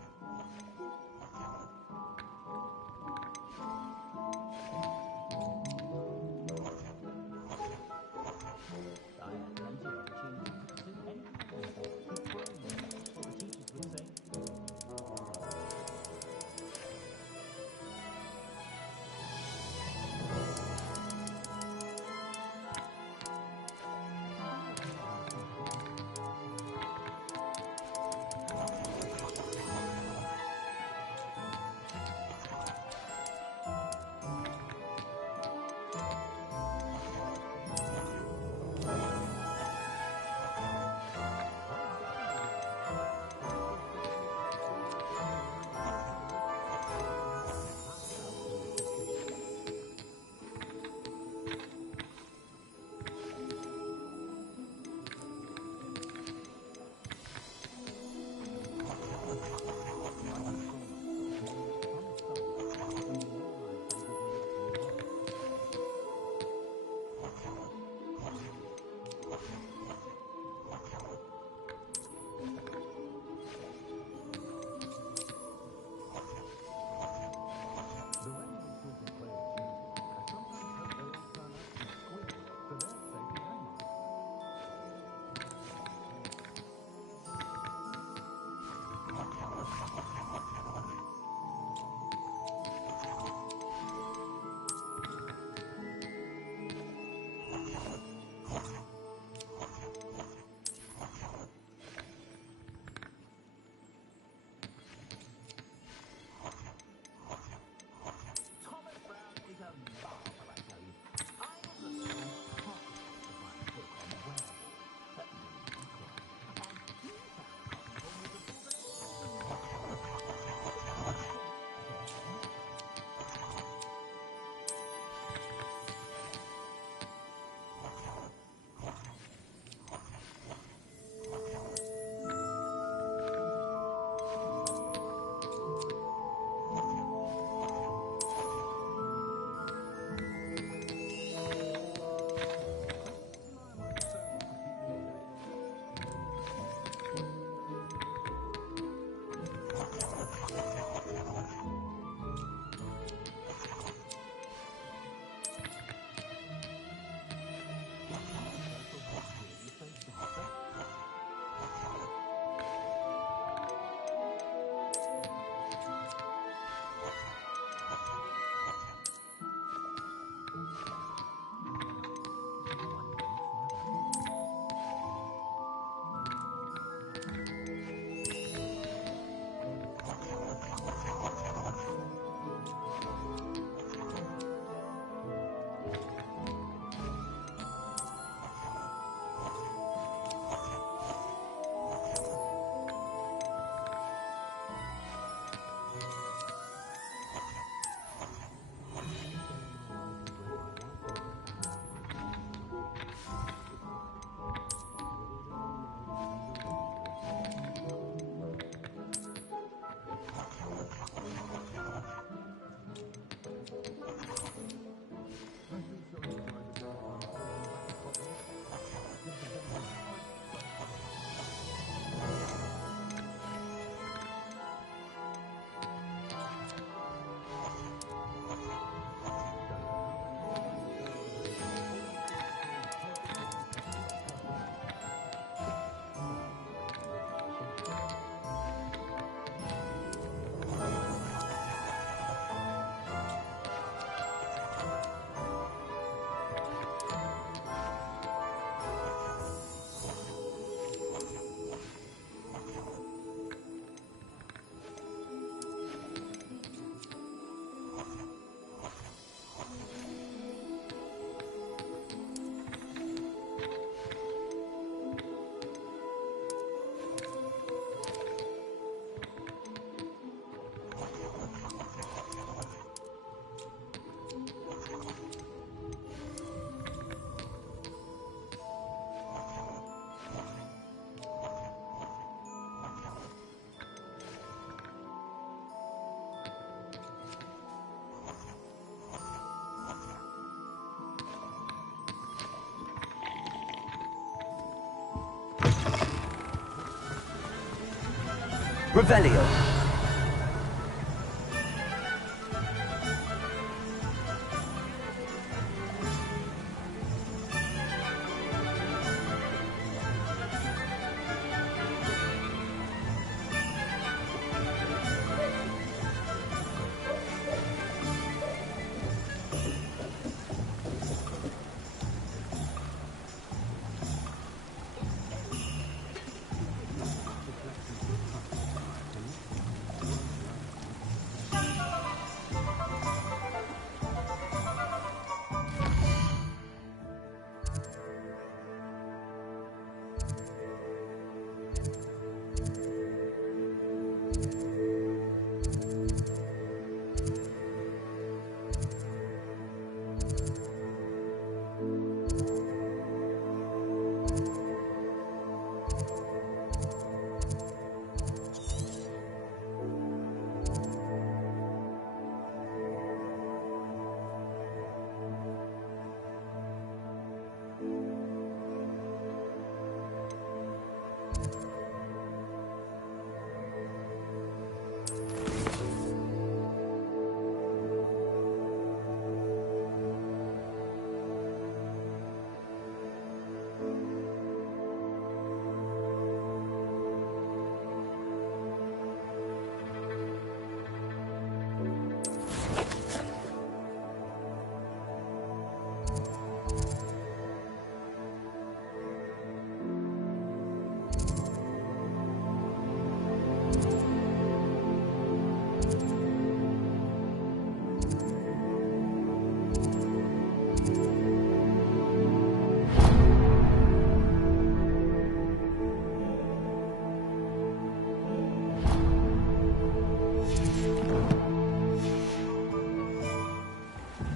Revelio.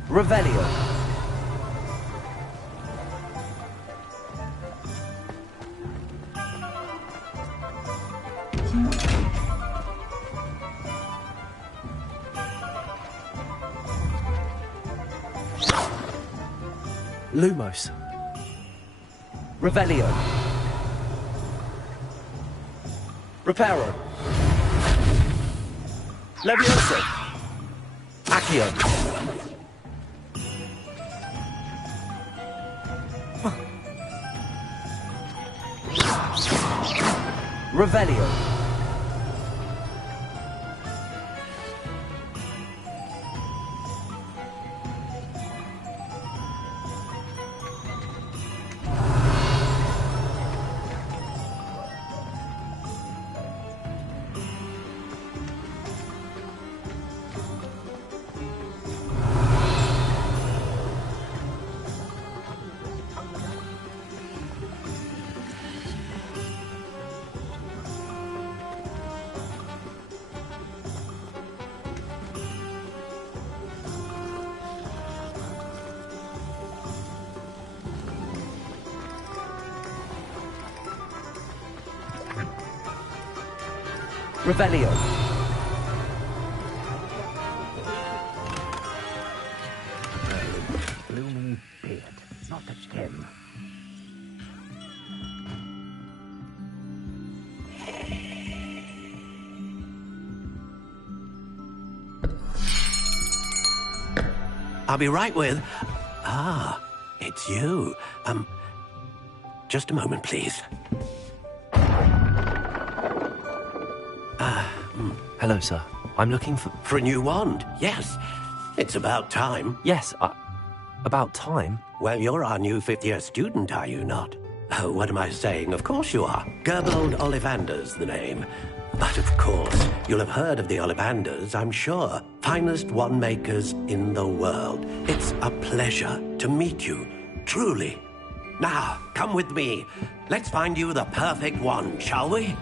Revelio. Lumos. Revelio. Reparo. Levioso. Accio. Revelio. Revelio. Blooming beard. It's not touched him. I'll be right with... Ah, it's you. Just a moment, please. Hello, sir. I'm looking for... For a new wand, yes. It's about time. Yes, about time? Well, you're our new fifth-year student, are you not? Oh, what am I saying? Of course you are. Gerbold Ollivander's the name. But of course, you'll have heard of the Ollivanders, I'm sure. Finest wand makers in the world. It's a pleasure to meet you, truly. Now, come with me. Let's find you the perfect wand, shall we?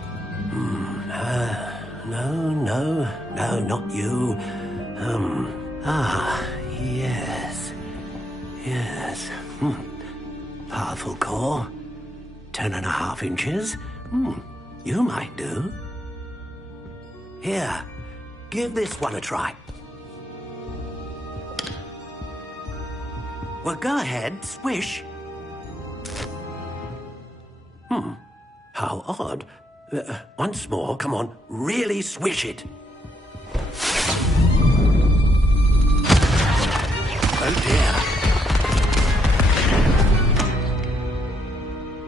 No, not you. Yes. Powerful core. 10.5 inches. You might do. Here, give this one a try. Well, go ahead, swish. How odd. Once more, come on. Really swish it. Oh dear.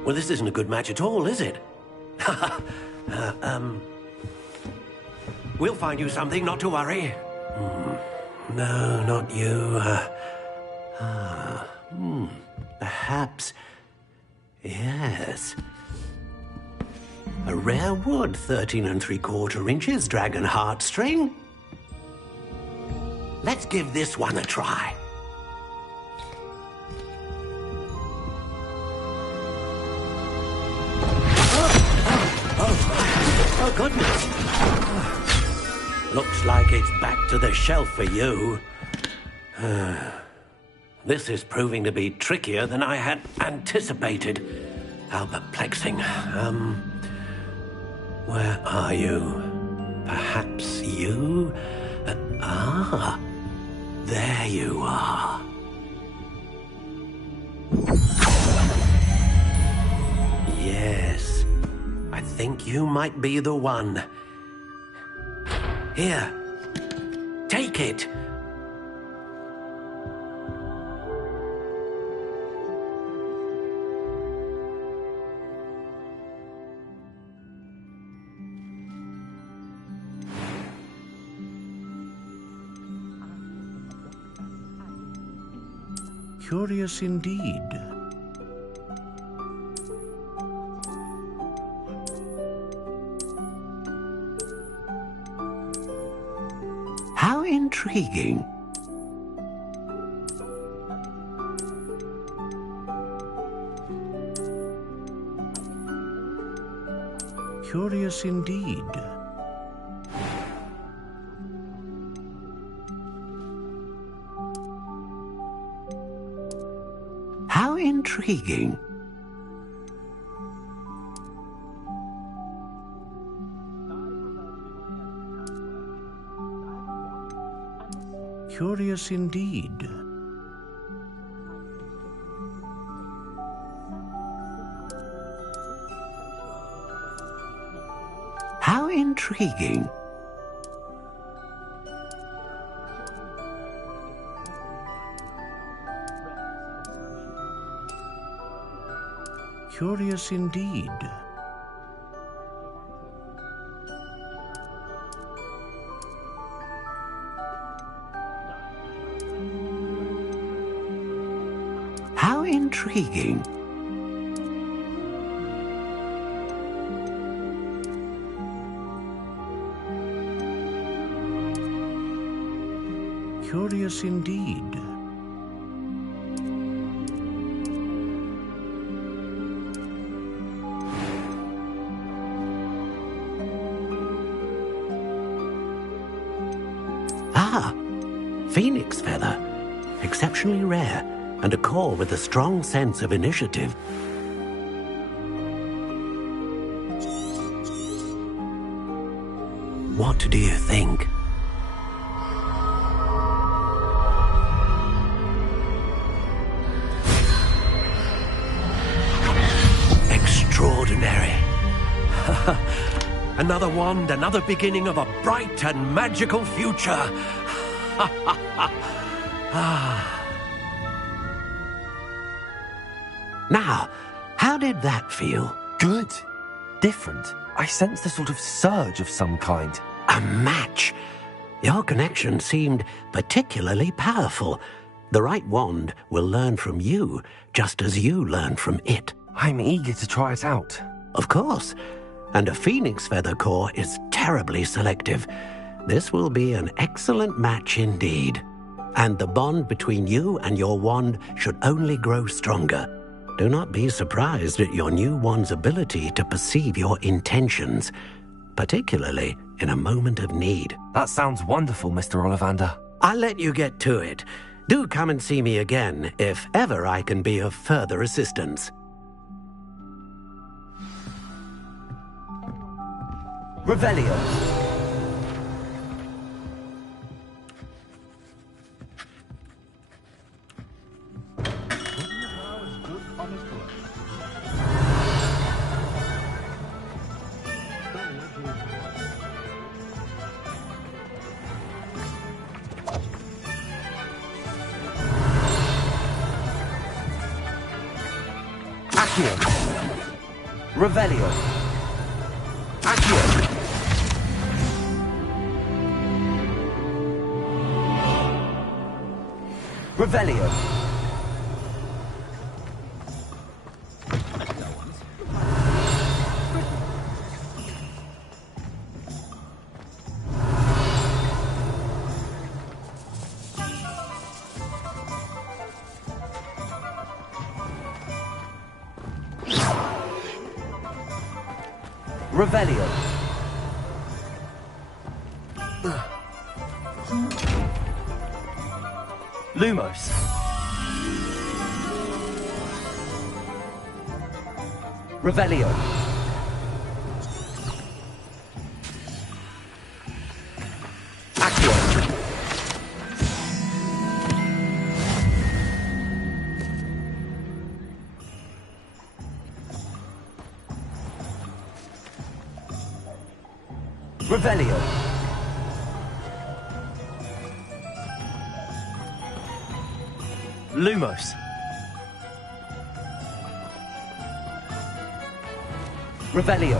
Well, this isn't a good match at all, is it? We'll find you something, not to worry. No, not you. Perhaps. Yes. A rare wood, 13 3/4 inches, dragon heartstring. Let's give this one a try. Oh, goodness. Looks like it's back to the shelf for you. This is proving to be trickier than I had anticipated. How perplexing. Where are you? Perhaps you? There you are. Yes, I think you might be the one. Here, take it. Curious indeed. How intriguing. Curious indeed. How intriguing. Curious indeed. How intriguing. Curious indeed. How intriguing. Curious indeed. Phoenix feather. Exceptionally rare, and a core with a strong sense of initiative. What do you think? Extraordinary. Another wand, another beginning of a bright and magical future. Now, how did that feel? Good. Different. I sensed a sort of surge of some kind. A match. Your connection seemed particularly powerful. The right wand will learn from you, just as you learn from it. I'm eager to try it out. Of course. And a phoenix feather core is terribly selective. This will be an excellent match indeed. And the bond between you and your wand should only grow stronger. Do not be surprised at your new wand's ability to perceive your intentions, particularly in a moment of need. That sounds wonderful, Mr. Ollivander. I'll let you get to it. Do come and see me again if ever I can be of further assistance. Revelio. Accio. Revelio. Accio. Revelio. Revelio. Lumos. Revelio. Accio. Revelio. Lumos. Revelio.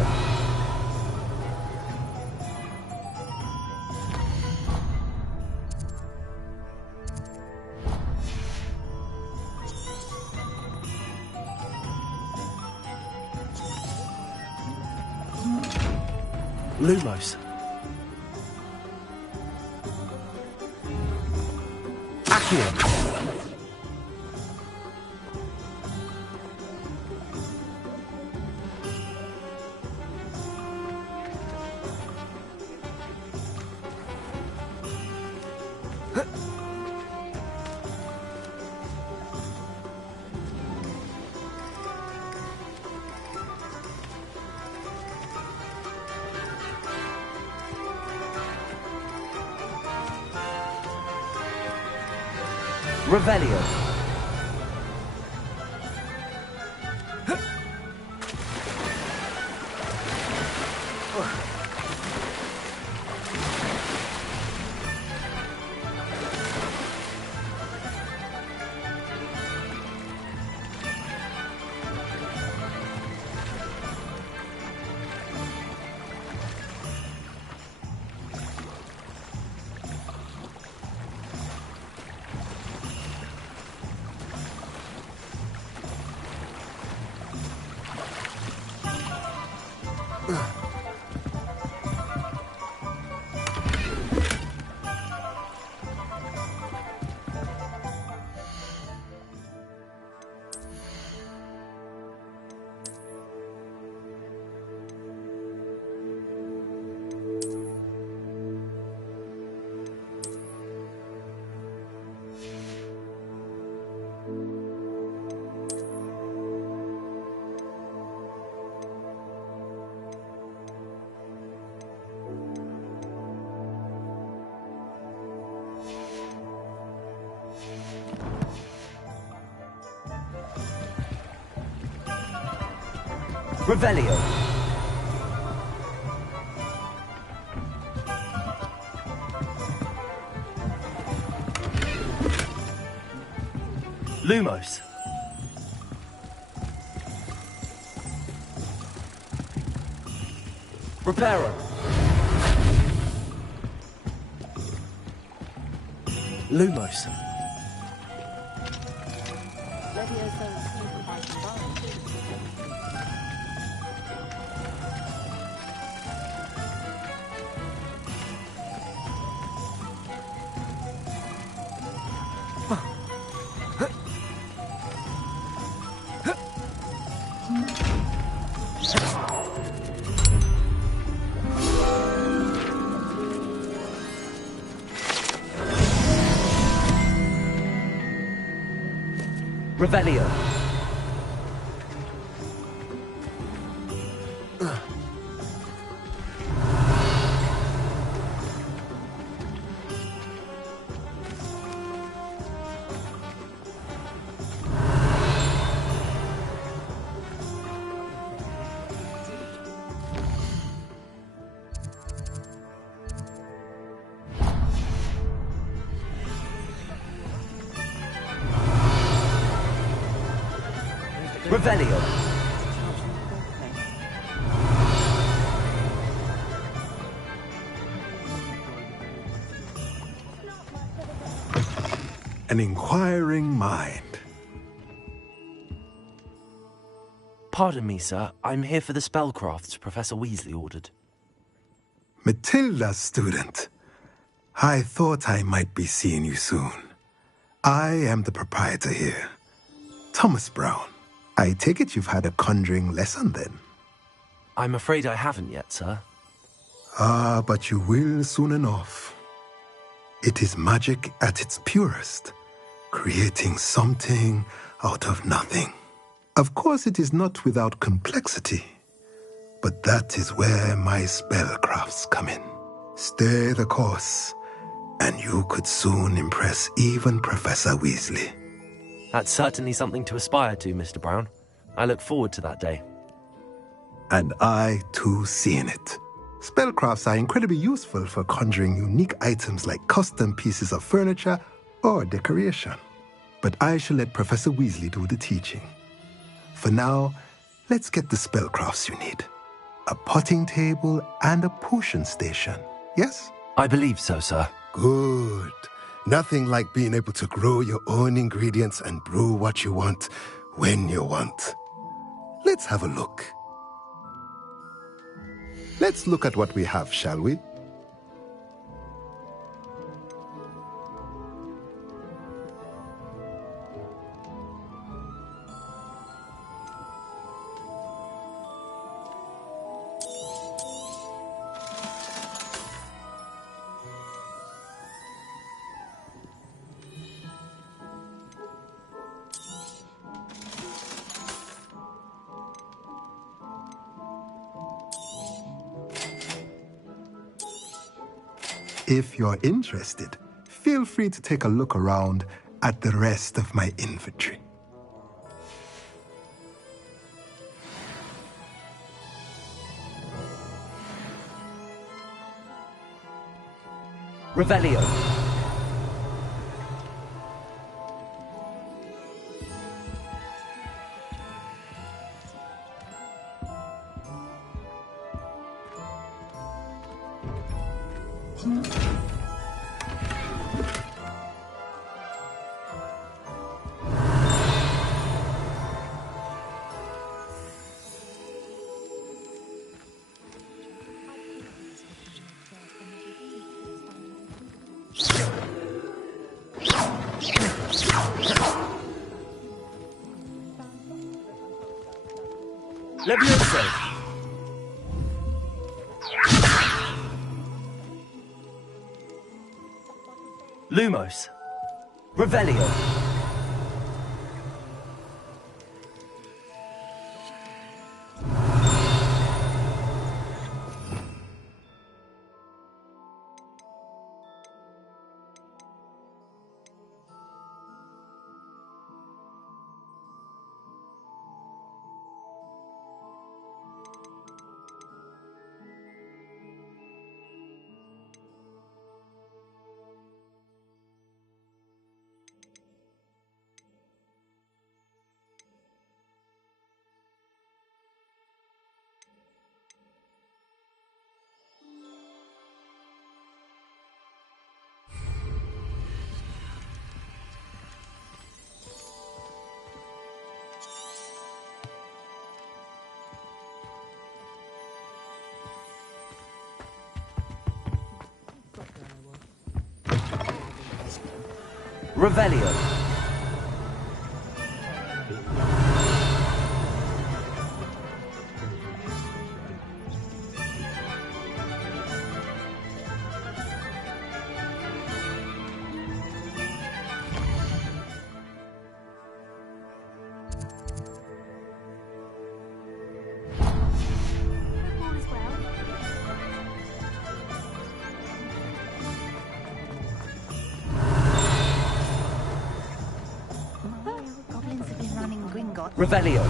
Lumos. Accio. Revelio. Revelio. Lumos. Reparo. Lumos. Revelio. Revelio. an inquiring mind. Pardon me, sir. I'm here for the spellcrafts Professor Weasley ordered. Matilda's student. I thought I might be seeing you soon. I am the proprietor here, Thomas Brown. I take it you've had a conjuring lesson then? I'm afraid I haven't yet, sir. Ah, but you will soon enough. It is magic at its purest, creating something out of nothing. Of course, it is not without complexity, but that is where my spellcrafts come in. Stay the course, and you could soon impress even Professor Weasley. That's certainly something to aspire to, Mr. Brown. I look forward to that day. And I, too, seeing it. Spellcrafts are incredibly useful for conjuring unique items like custom pieces of furniture or decoration. But I shall let Professor Weasley do the teaching. For now, let's get the spellcrafts you need. A potting table and a potion station, yes? I believe so, sir. Good. Nothing like being able to grow your own ingredients and brew what you want when you want. Let's have a look. Let's look at what we have, shall we? If you're interested, feel free to take a look around at the rest of my inventory. Revelio. Levioso. Lumos. Revelio. Revelio. Revelio.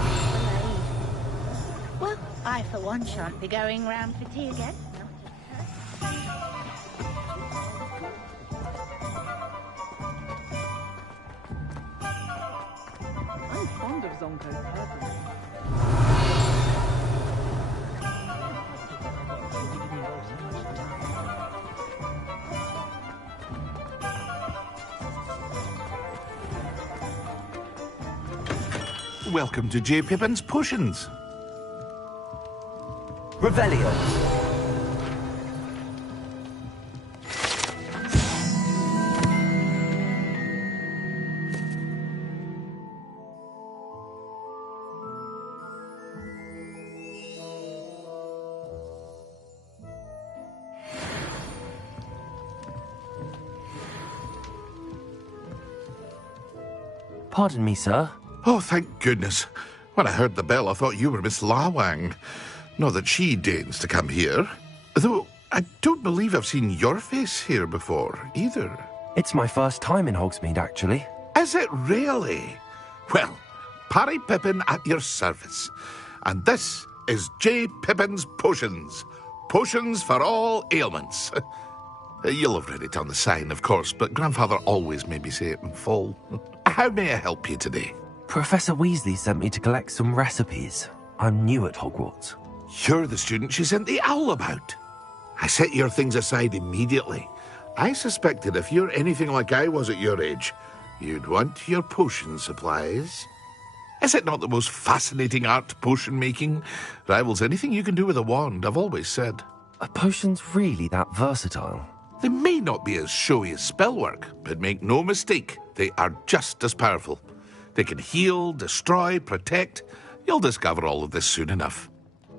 Well, I for one shan't be going round for tea again. I'm fond of Zonko personally. Welcome to J. Pippin's Potions. Revelio. Pardon me, sir. Oh, thank goodness. When I heard the bell, I thought you were Miss Lawang. Not that she deigns to come here. Though, I don't believe I've seen your face here before, either. It's my first time in Hogsmeade, actually. Is it really? Well, Parry Pippin at your service. And this is J. Pippin's Potions. Potions for all ailments. You'll have read it on the sign, of course, but Grandfather always made me say it in full. How may I help you today? Professor Weasley sent me to collect some recipes. I'm new at Hogwarts. You're the student she sent the owl about. I set your things aside immediately. I suspected if you're anything like I was at your age, you'd want your potion supplies. Is it not the most fascinating art, potion making? Rivals anything you can do with a wand, I've always said. Are potions really that versatile? They may not be as showy as spellwork, but make no mistake, they are just as powerful. They can heal, destroy, protect. You'll discover all of this soon enough.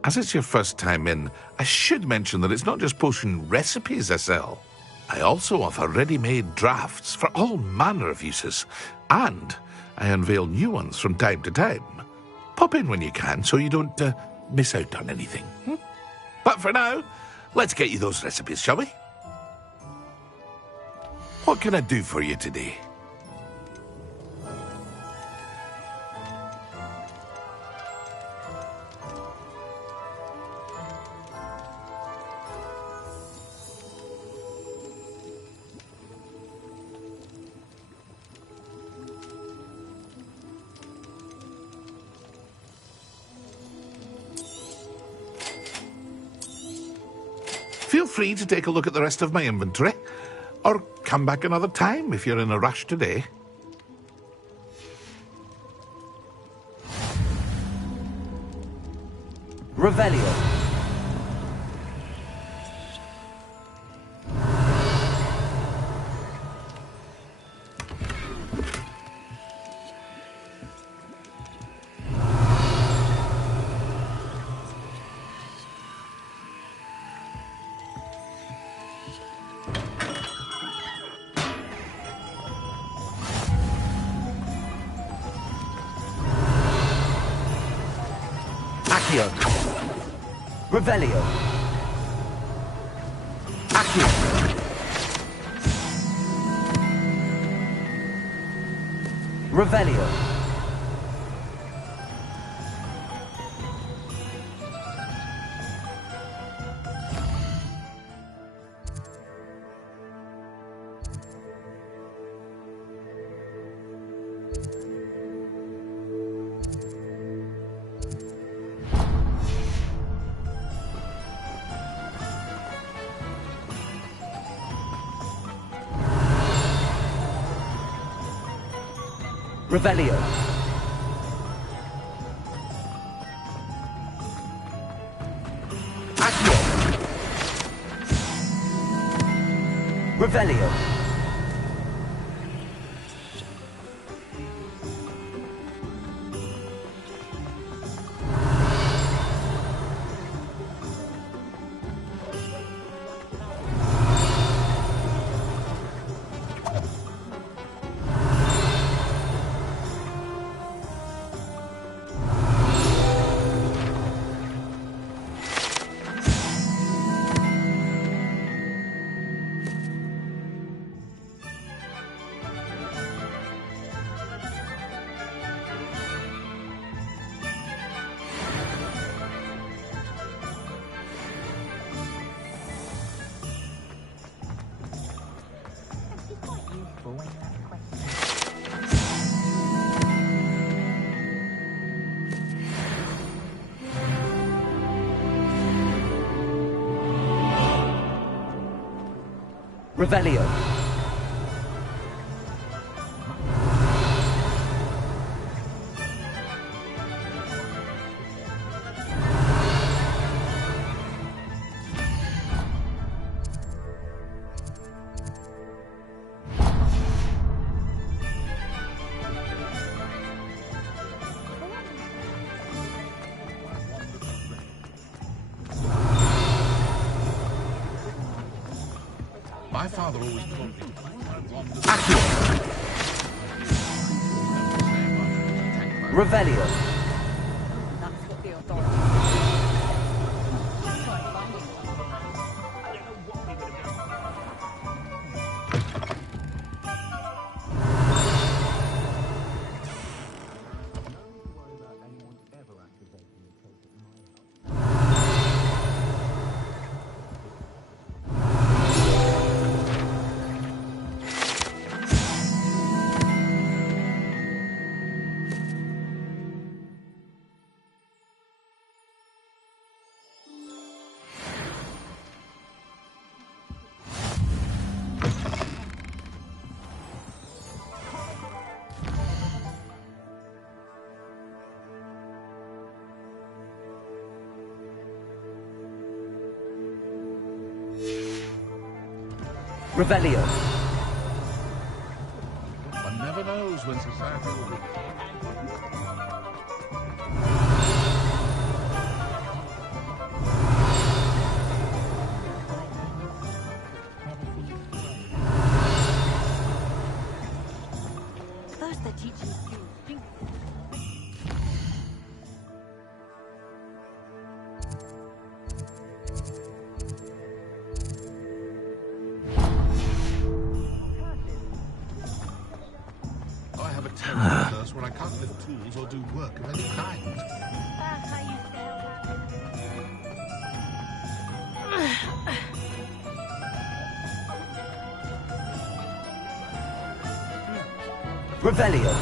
As it's your first time in, I should mention that it's not just potion recipes I sell. I also offer ready-made drafts for all manner of uses, and I unveil new ones from time to time. Pop in when you can so you don't miss out on anything. But for now, let's get you those recipes, shall we? What can I do for you today? Feel free to take a look at the rest of my inventory, or come back another time if you're in a rush today. Revelio. Revelio. Accio. Revelio. Revelio. Accio. Revelio. Revelio. father always taught me. Revelio. Revelio. One never knows when society will be. First they're teaching you. Where I can't lift tools or do work of any kind. Revelio.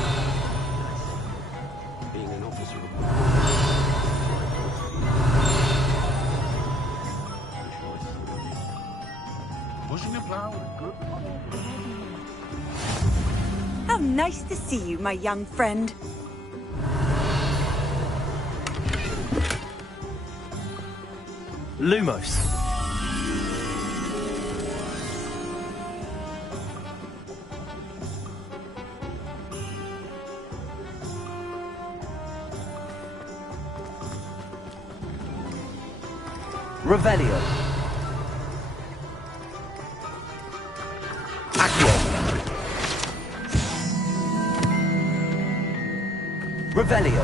Being an officer of pushing a plow with good. How nice to see you, my young friend. Lumos. Revelio. Accio. Revelio.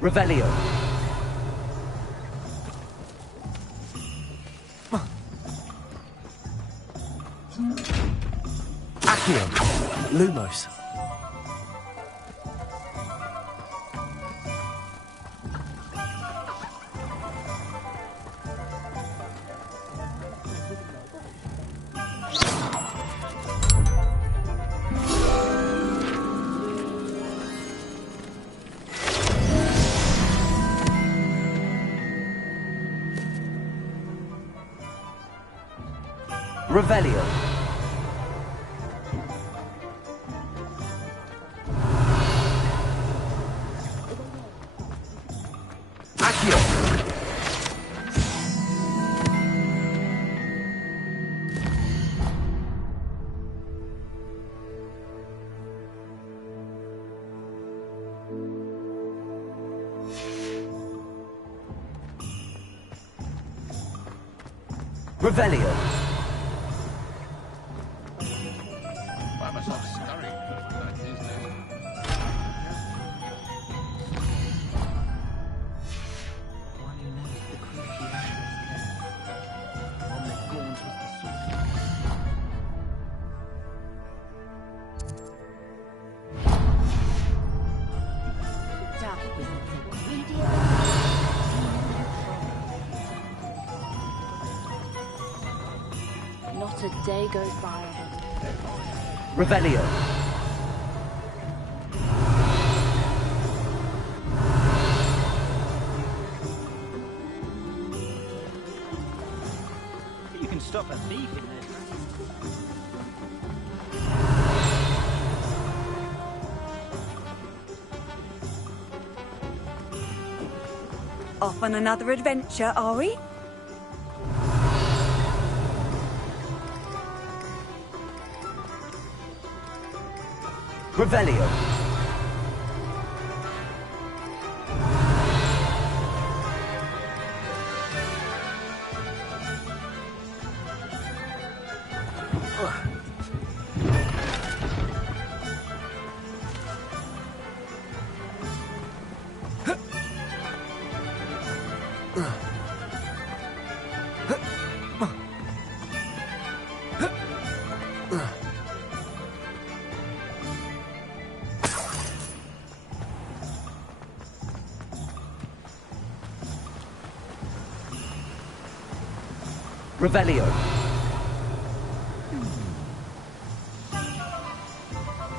Revelio. Accio. Lumos. Revelio. Accio. Revelio. Find myself scurrying like these days. Not a day goes by. Revelio. You can stop a thief in this. Off on another adventure, are we? Revelio. Revelio.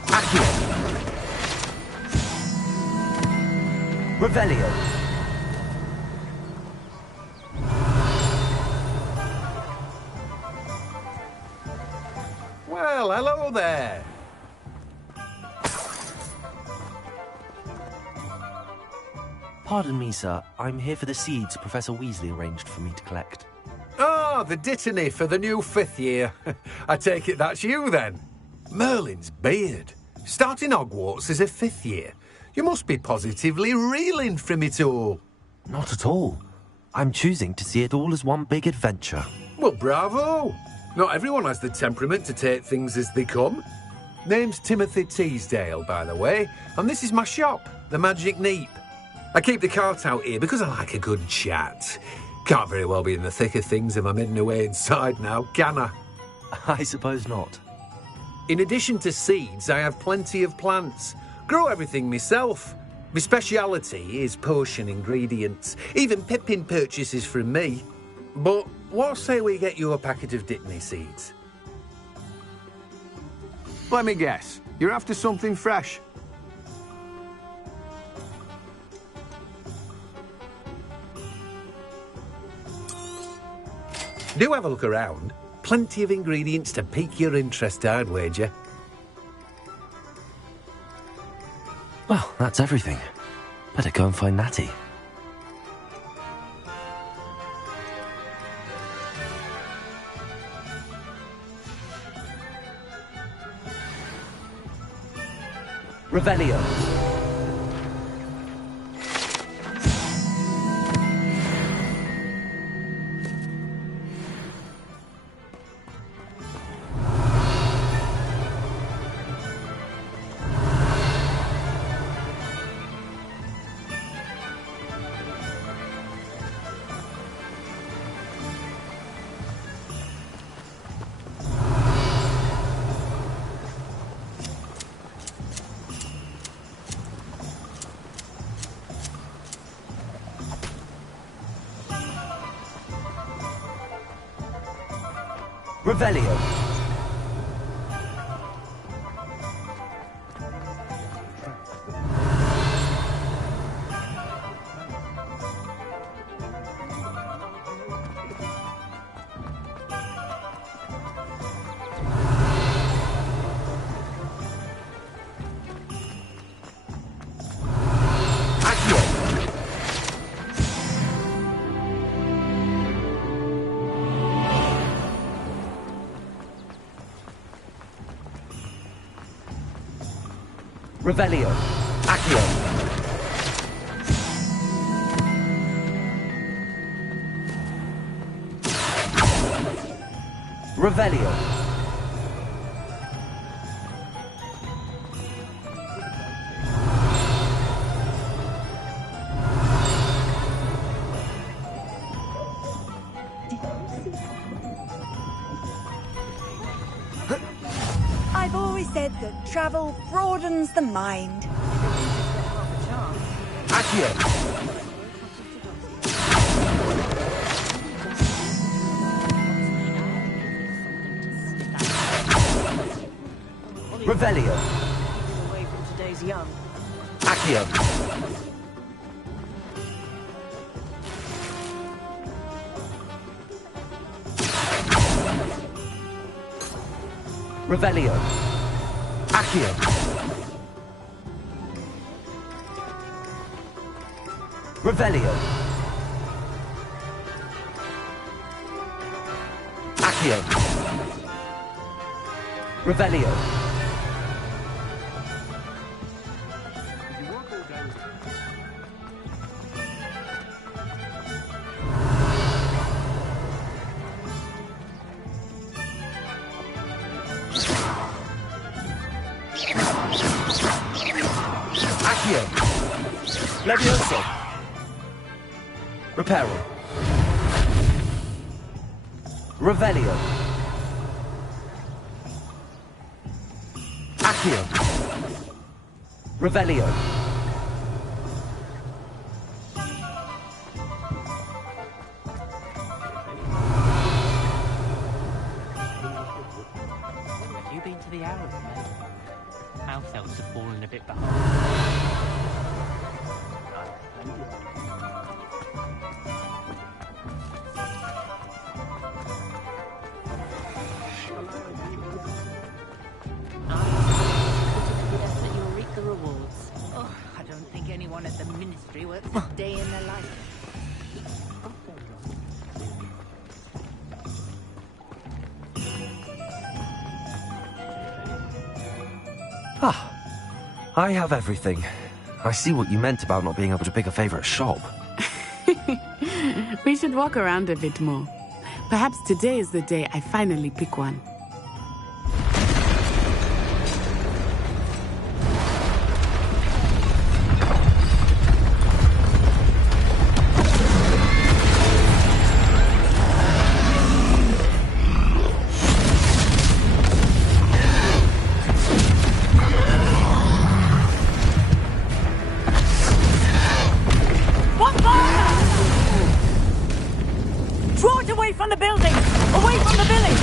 Accio. Revelio. Well, hello there. Pardon me, sir. I'm here for the seeds Professor Weasley arranged for me to collect. Ah, the dittany for the new 5th year. I take it that's you, then. Merlin's beard. Starting Hogwarts as a 5th year. You must be positively reeling from it all. Not at all. I'm choosing to see it all as one big adventure. Well, bravo. Not everyone has the temperament to take things as they come. Name's Timothy Teasdale, by the way, and this is my shop, the Magic Neep. I keep the cart out here because I like a good chat. Can't very well be in the thick of things if I'm hidden away inside now, can I? I suppose not. In addition to seeds, I have plenty of plants. Grow everything myself. My speciality is potion ingredients. Even Pippin purchases from me. But what say we get you a packet of Dittany seeds? Let me guess. You're after something fresh. Do have a look around. Plenty of ingredients to pique your interest, I'd wager. Well, that's everything. Better go and find Natty. Revelio. Revelio. Revelio. Accio. Revelio. I've always said that travel broadens the mind. Accio. Revelio. Away from today's young. Accio. Revelio. Accio. Revelio. Accio. Revelio. Accio. Levioso. Reparo. Revelio. Accio. Revelio. Have you been to the arrow, mate? House elves have fallen a bit behind. That you'll reap the rewards. Oh, I don't think anyone at the ministry works a day in their life. Ah, I have everything. I see what you meant about not being able to pick a favorite shop. We should walk around a bit more. Perhaps today is the day I finally pick one. Draw it away from the building! Away from the village!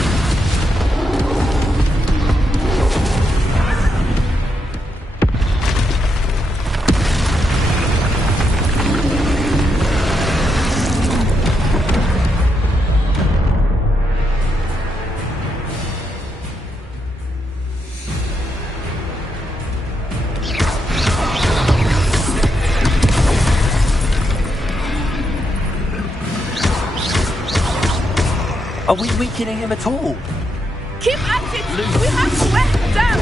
Are we weakening him at all? Keep at it! We have to wear him down!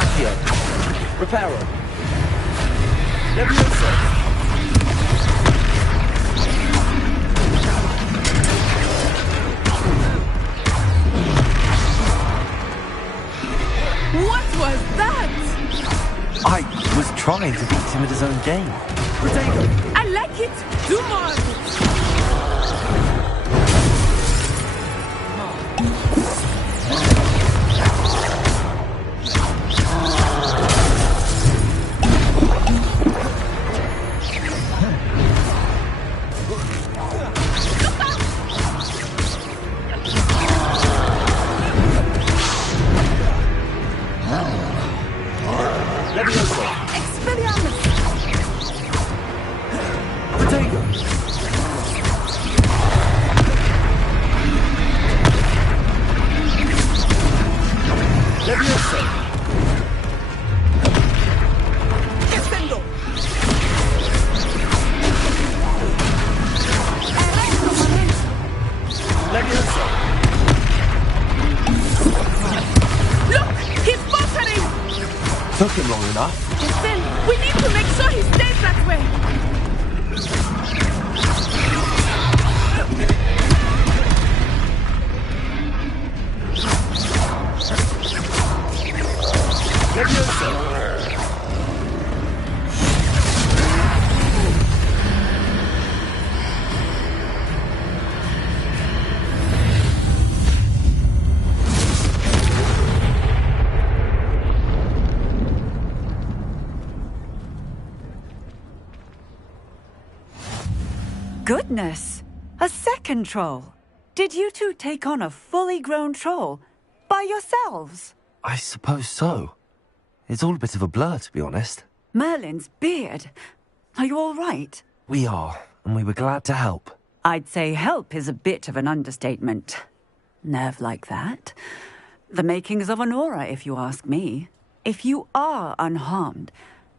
Accio. Reparo. Levioso. What was that? I was trying to beat him at his own game. Protego. I like it! Do more of it! Took him long enough. Then we need to make sure he stays that way. Goodness! A second troll! Did you two take on a fully grown troll? By yourselves? I suppose so. It's all a bit of a blur, to be honest. Merlin's beard. Are you all right? We are, and we were glad to help. I'd say help is a bit of an understatement. Nerve like that. The makings of an aura, if you ask me. If you are unharmed,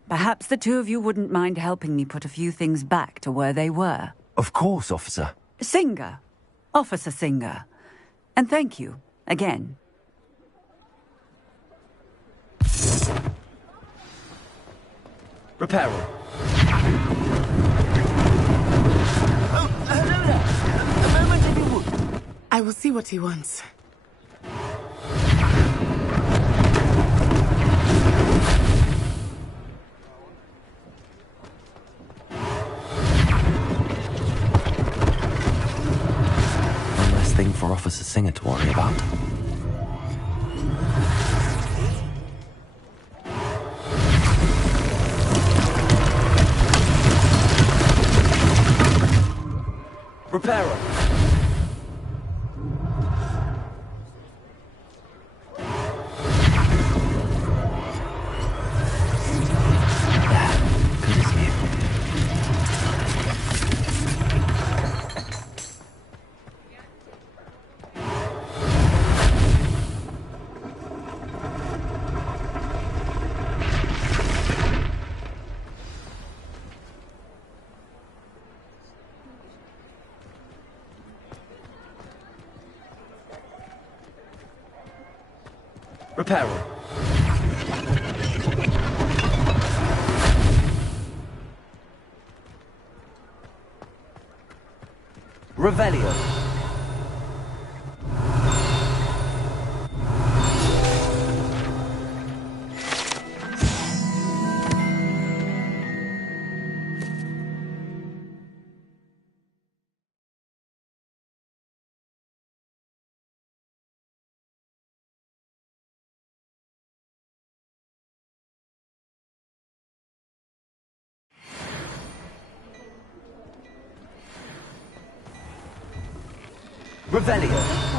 perhaps the two of you wouldn't mind helping me put a few things back to where they were. Of course, officer. Singer. Officer Singer. And thank you, again. Reparo. Oh, hello there. A moment if you would. I will see what he wants. One less thing for Officer Singer to worry about. Reparo. Reparo. Revelio. Revelio.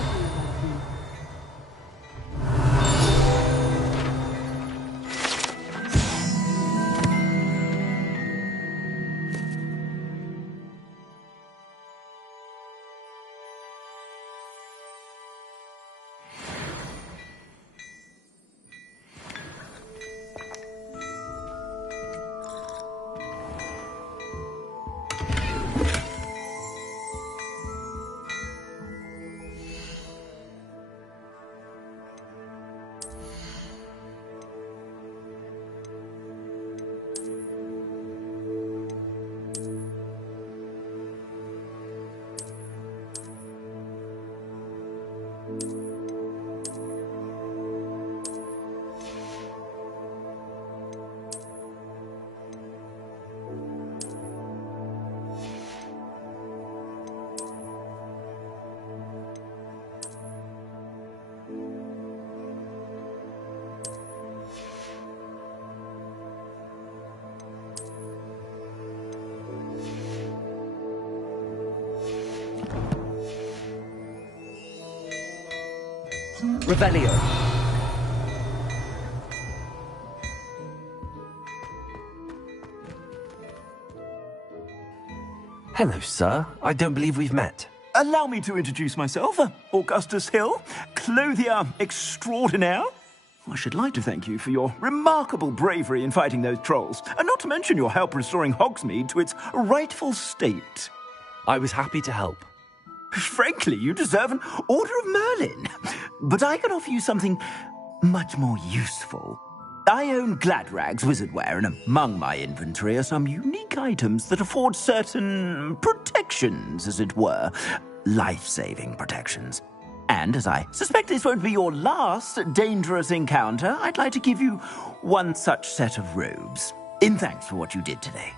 Revelio. Hello, sir. I don't believe we've met. Allow me to introduce myself. Augustus Hill, clothier extraordinaire. I should like to thank you for your remarkable bravery in fighting those trolls, and not to mention your help restoring Hogsmeade to its rightful state. I was happy to help. Frankly, you deserve an Order of Merlin. But I can offer you something much more useful. I own Gladrag's wizardware, and among my inventory are some unique items that afford certain protections, as it were. Life-saving protections. And as I suspect this won't be your last dangerous encounter, I'd like to give you one such set of robes, in thanks for what you did today.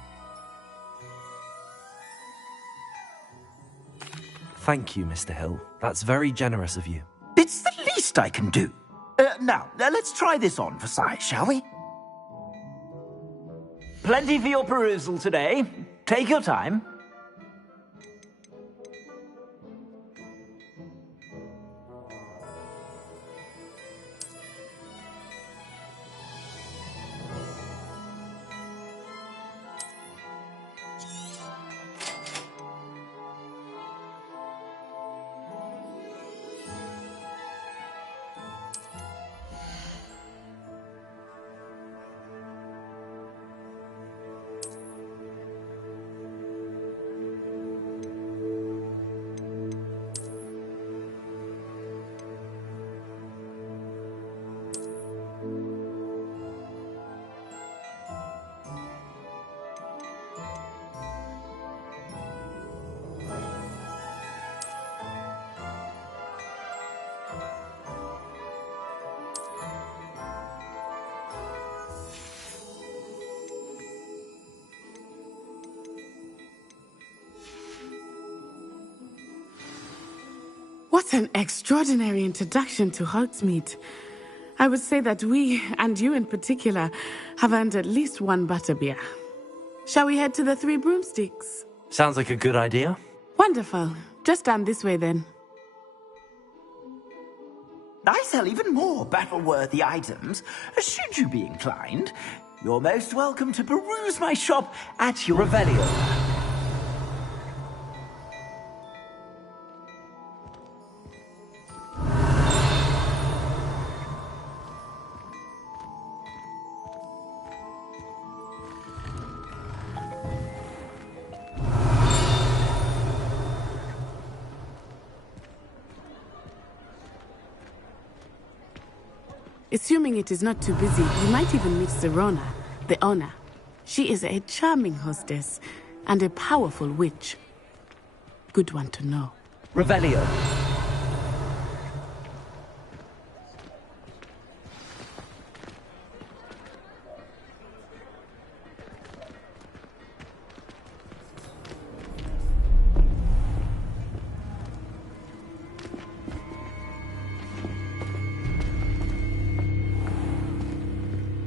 Thank you, Mr. Hill. That's very generous of you. It's the least I can do. Now, let's try this on for size, shall we? Plenty for your perusal today. Take your time. What an extraordinary introduction to Hogsmeade. I would say that we, and you in particular, have earned at least one butterbeer. Shall we head to the Three Broomsticks? Sounds like a good idea. Wonderful. Just down this way then. I sell even more battle-worthy items. Should you be inclined, you're most welcome to peruse my shop at your Revelio. Assuming it is not too busy, you might even meet Serona, the owner. She is a charming hostess and a powerful witch. Good one to know. Revelio.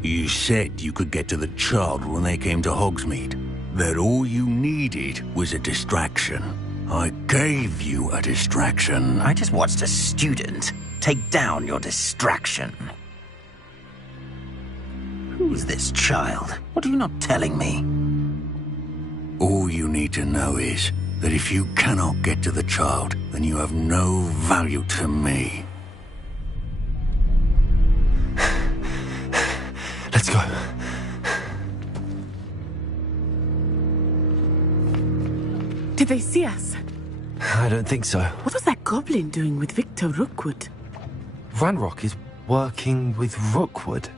You said you could get to the child when they came to Hogsmeade. That all you needed was a distraction. I gave you a distraction. I just watched a student take down your distraction. Who's this child? What are you not telling me? All you need to know is that if you cannot get to the child, then you have no value to me. Let's go. Did they see us? I don't think so. What was that goblin doing with Victor Rookwood? Ranrock is working with Rookwood.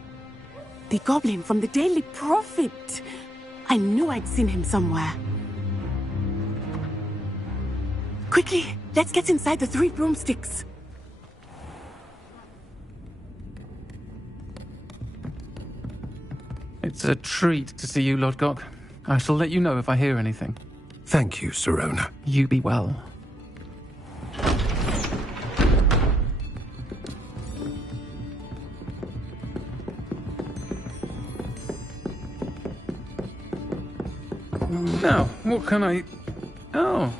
The goblin from the Daily Prophet. I knew I'd seen him somewhere. Quickly, let's get inside the Three Broomsticks. It's a treat to see you, Lodgok. I shall let you know if I hear anything. Thank you, Serona. You be well. Now, what can I... Oh,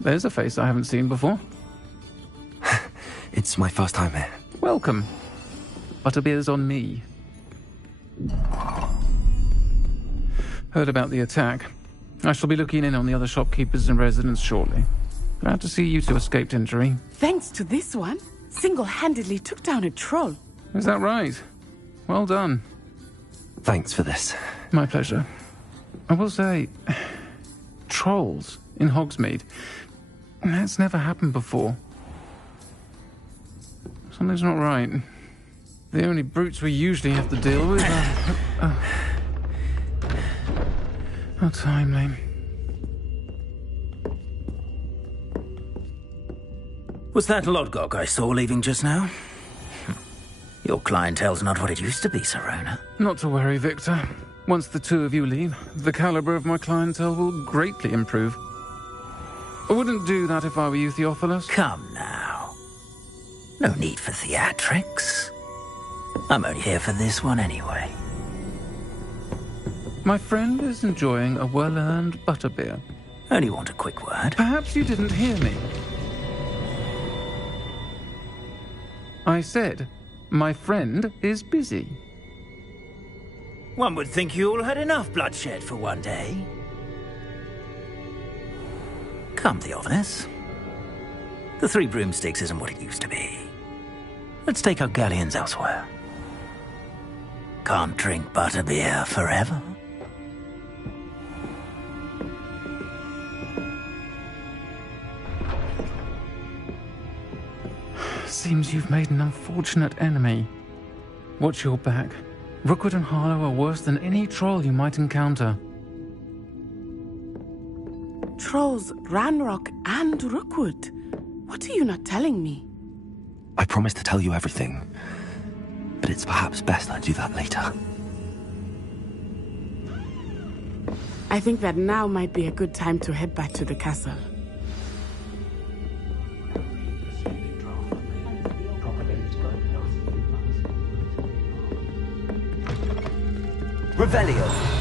there's a face I haven't seen before. It's my first time here. Welcome. Butterbeer's on me. Heard about the attack. I shall be looking in on the other shopkeepers and residents shortly. Glad to see you two escaped injury. Thanks to this one, single-handedly took down a troll. Is that right? Well done. Thanks for this. My pleasure. I will say, trolls in Hogsmeade. That's never happened before. Something's not right. The only brutes we usually have to deal with are... How timely. Was that Lodgok I saw leaving just now? Your clientele's not what it used to be, Serona. Not to worry, Victor. Once the two of you leave, the caliber of my clientele will greatly improve. I wouldn't do that if I were you, Theophilus. Come now. No need for theatrics. I'm only here for this one anyway. My friend is enjoying a well-earned butterbeer. Only want a quick word. Perhaps you didn't hear me. I said, my friend is busy. One would think you all had enough bloodshed for one day. Come, Theophilus. The Three Broomsticks isn't what it used to be. Let's take our galleons elsewhere. Can't drink butterbeer forever. Seems you've made an unfortunate enemy. Watch your back. Rookwood and Harlow are worse than any troll you might encounter. Trolls, Ranrock, and Rookwood. What are you not telling me? I promised to tell you everything, but it's perhaps best I do that later. I think that now might be a good time to head back to the castle. Revelio.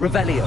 Revelio.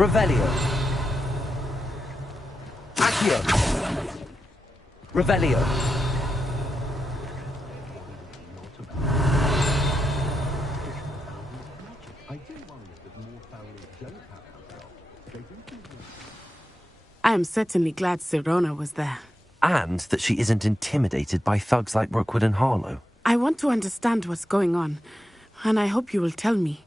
Revelio. Accio. Revelio. I am certainly glad Sirona was there. And that she isn't intimidated by thugs like Rookwood and Harlow. I want to understand what's going on, and I hope you will tell me.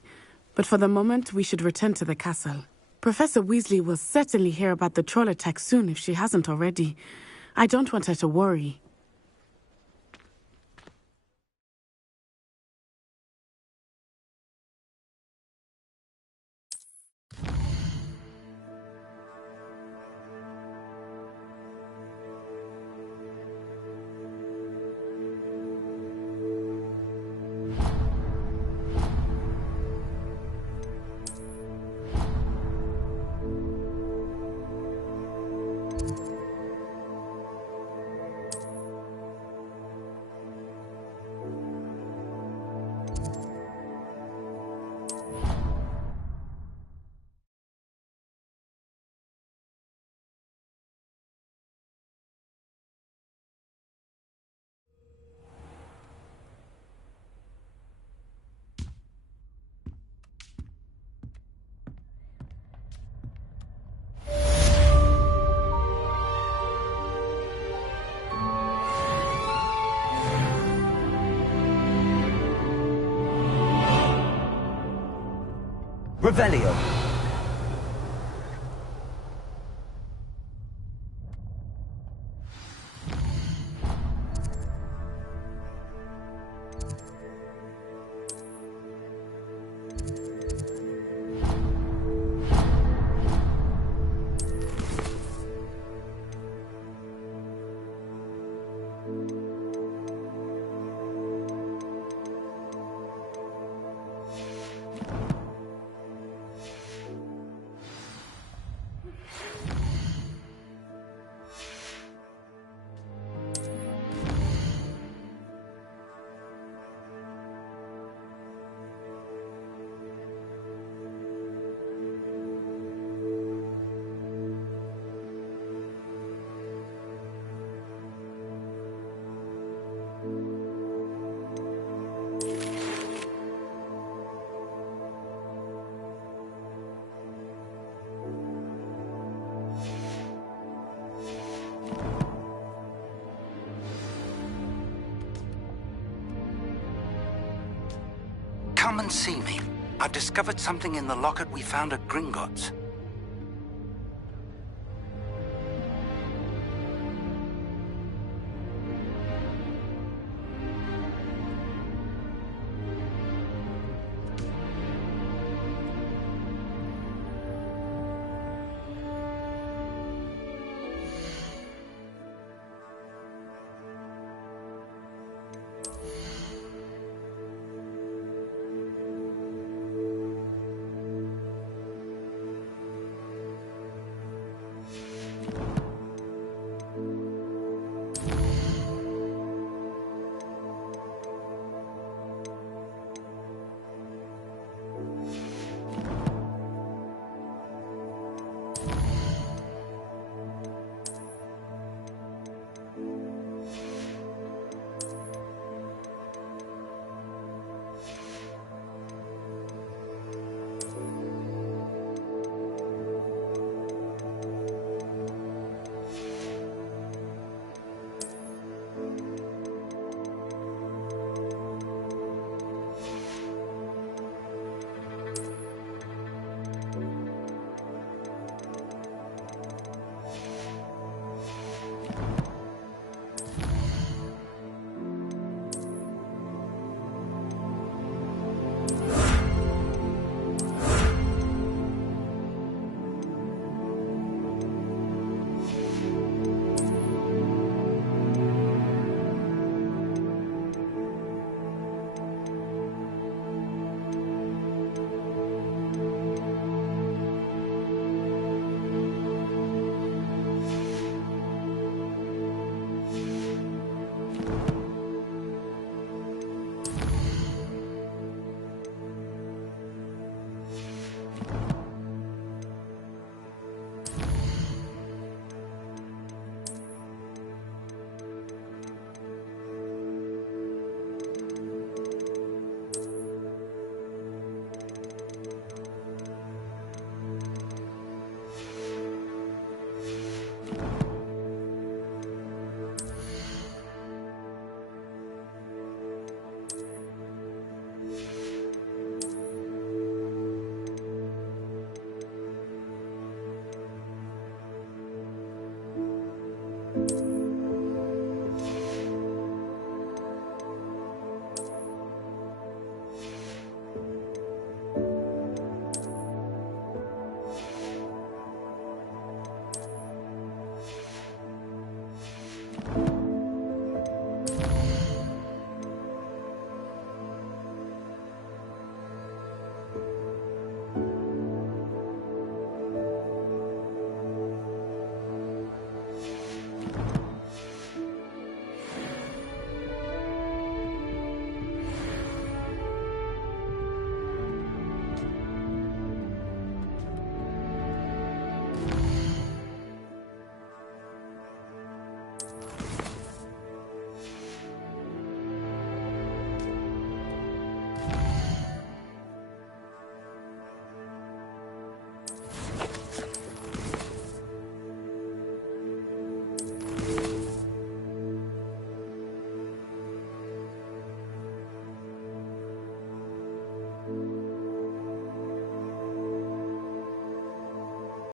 But for the moment, we should return to the castle. Professor Weasley will certainly hear about the troll attack soon if she hasn't already. I don't want her to worry. Revelio. Come and see me. I've discovered something in the locket we found at Gringotts.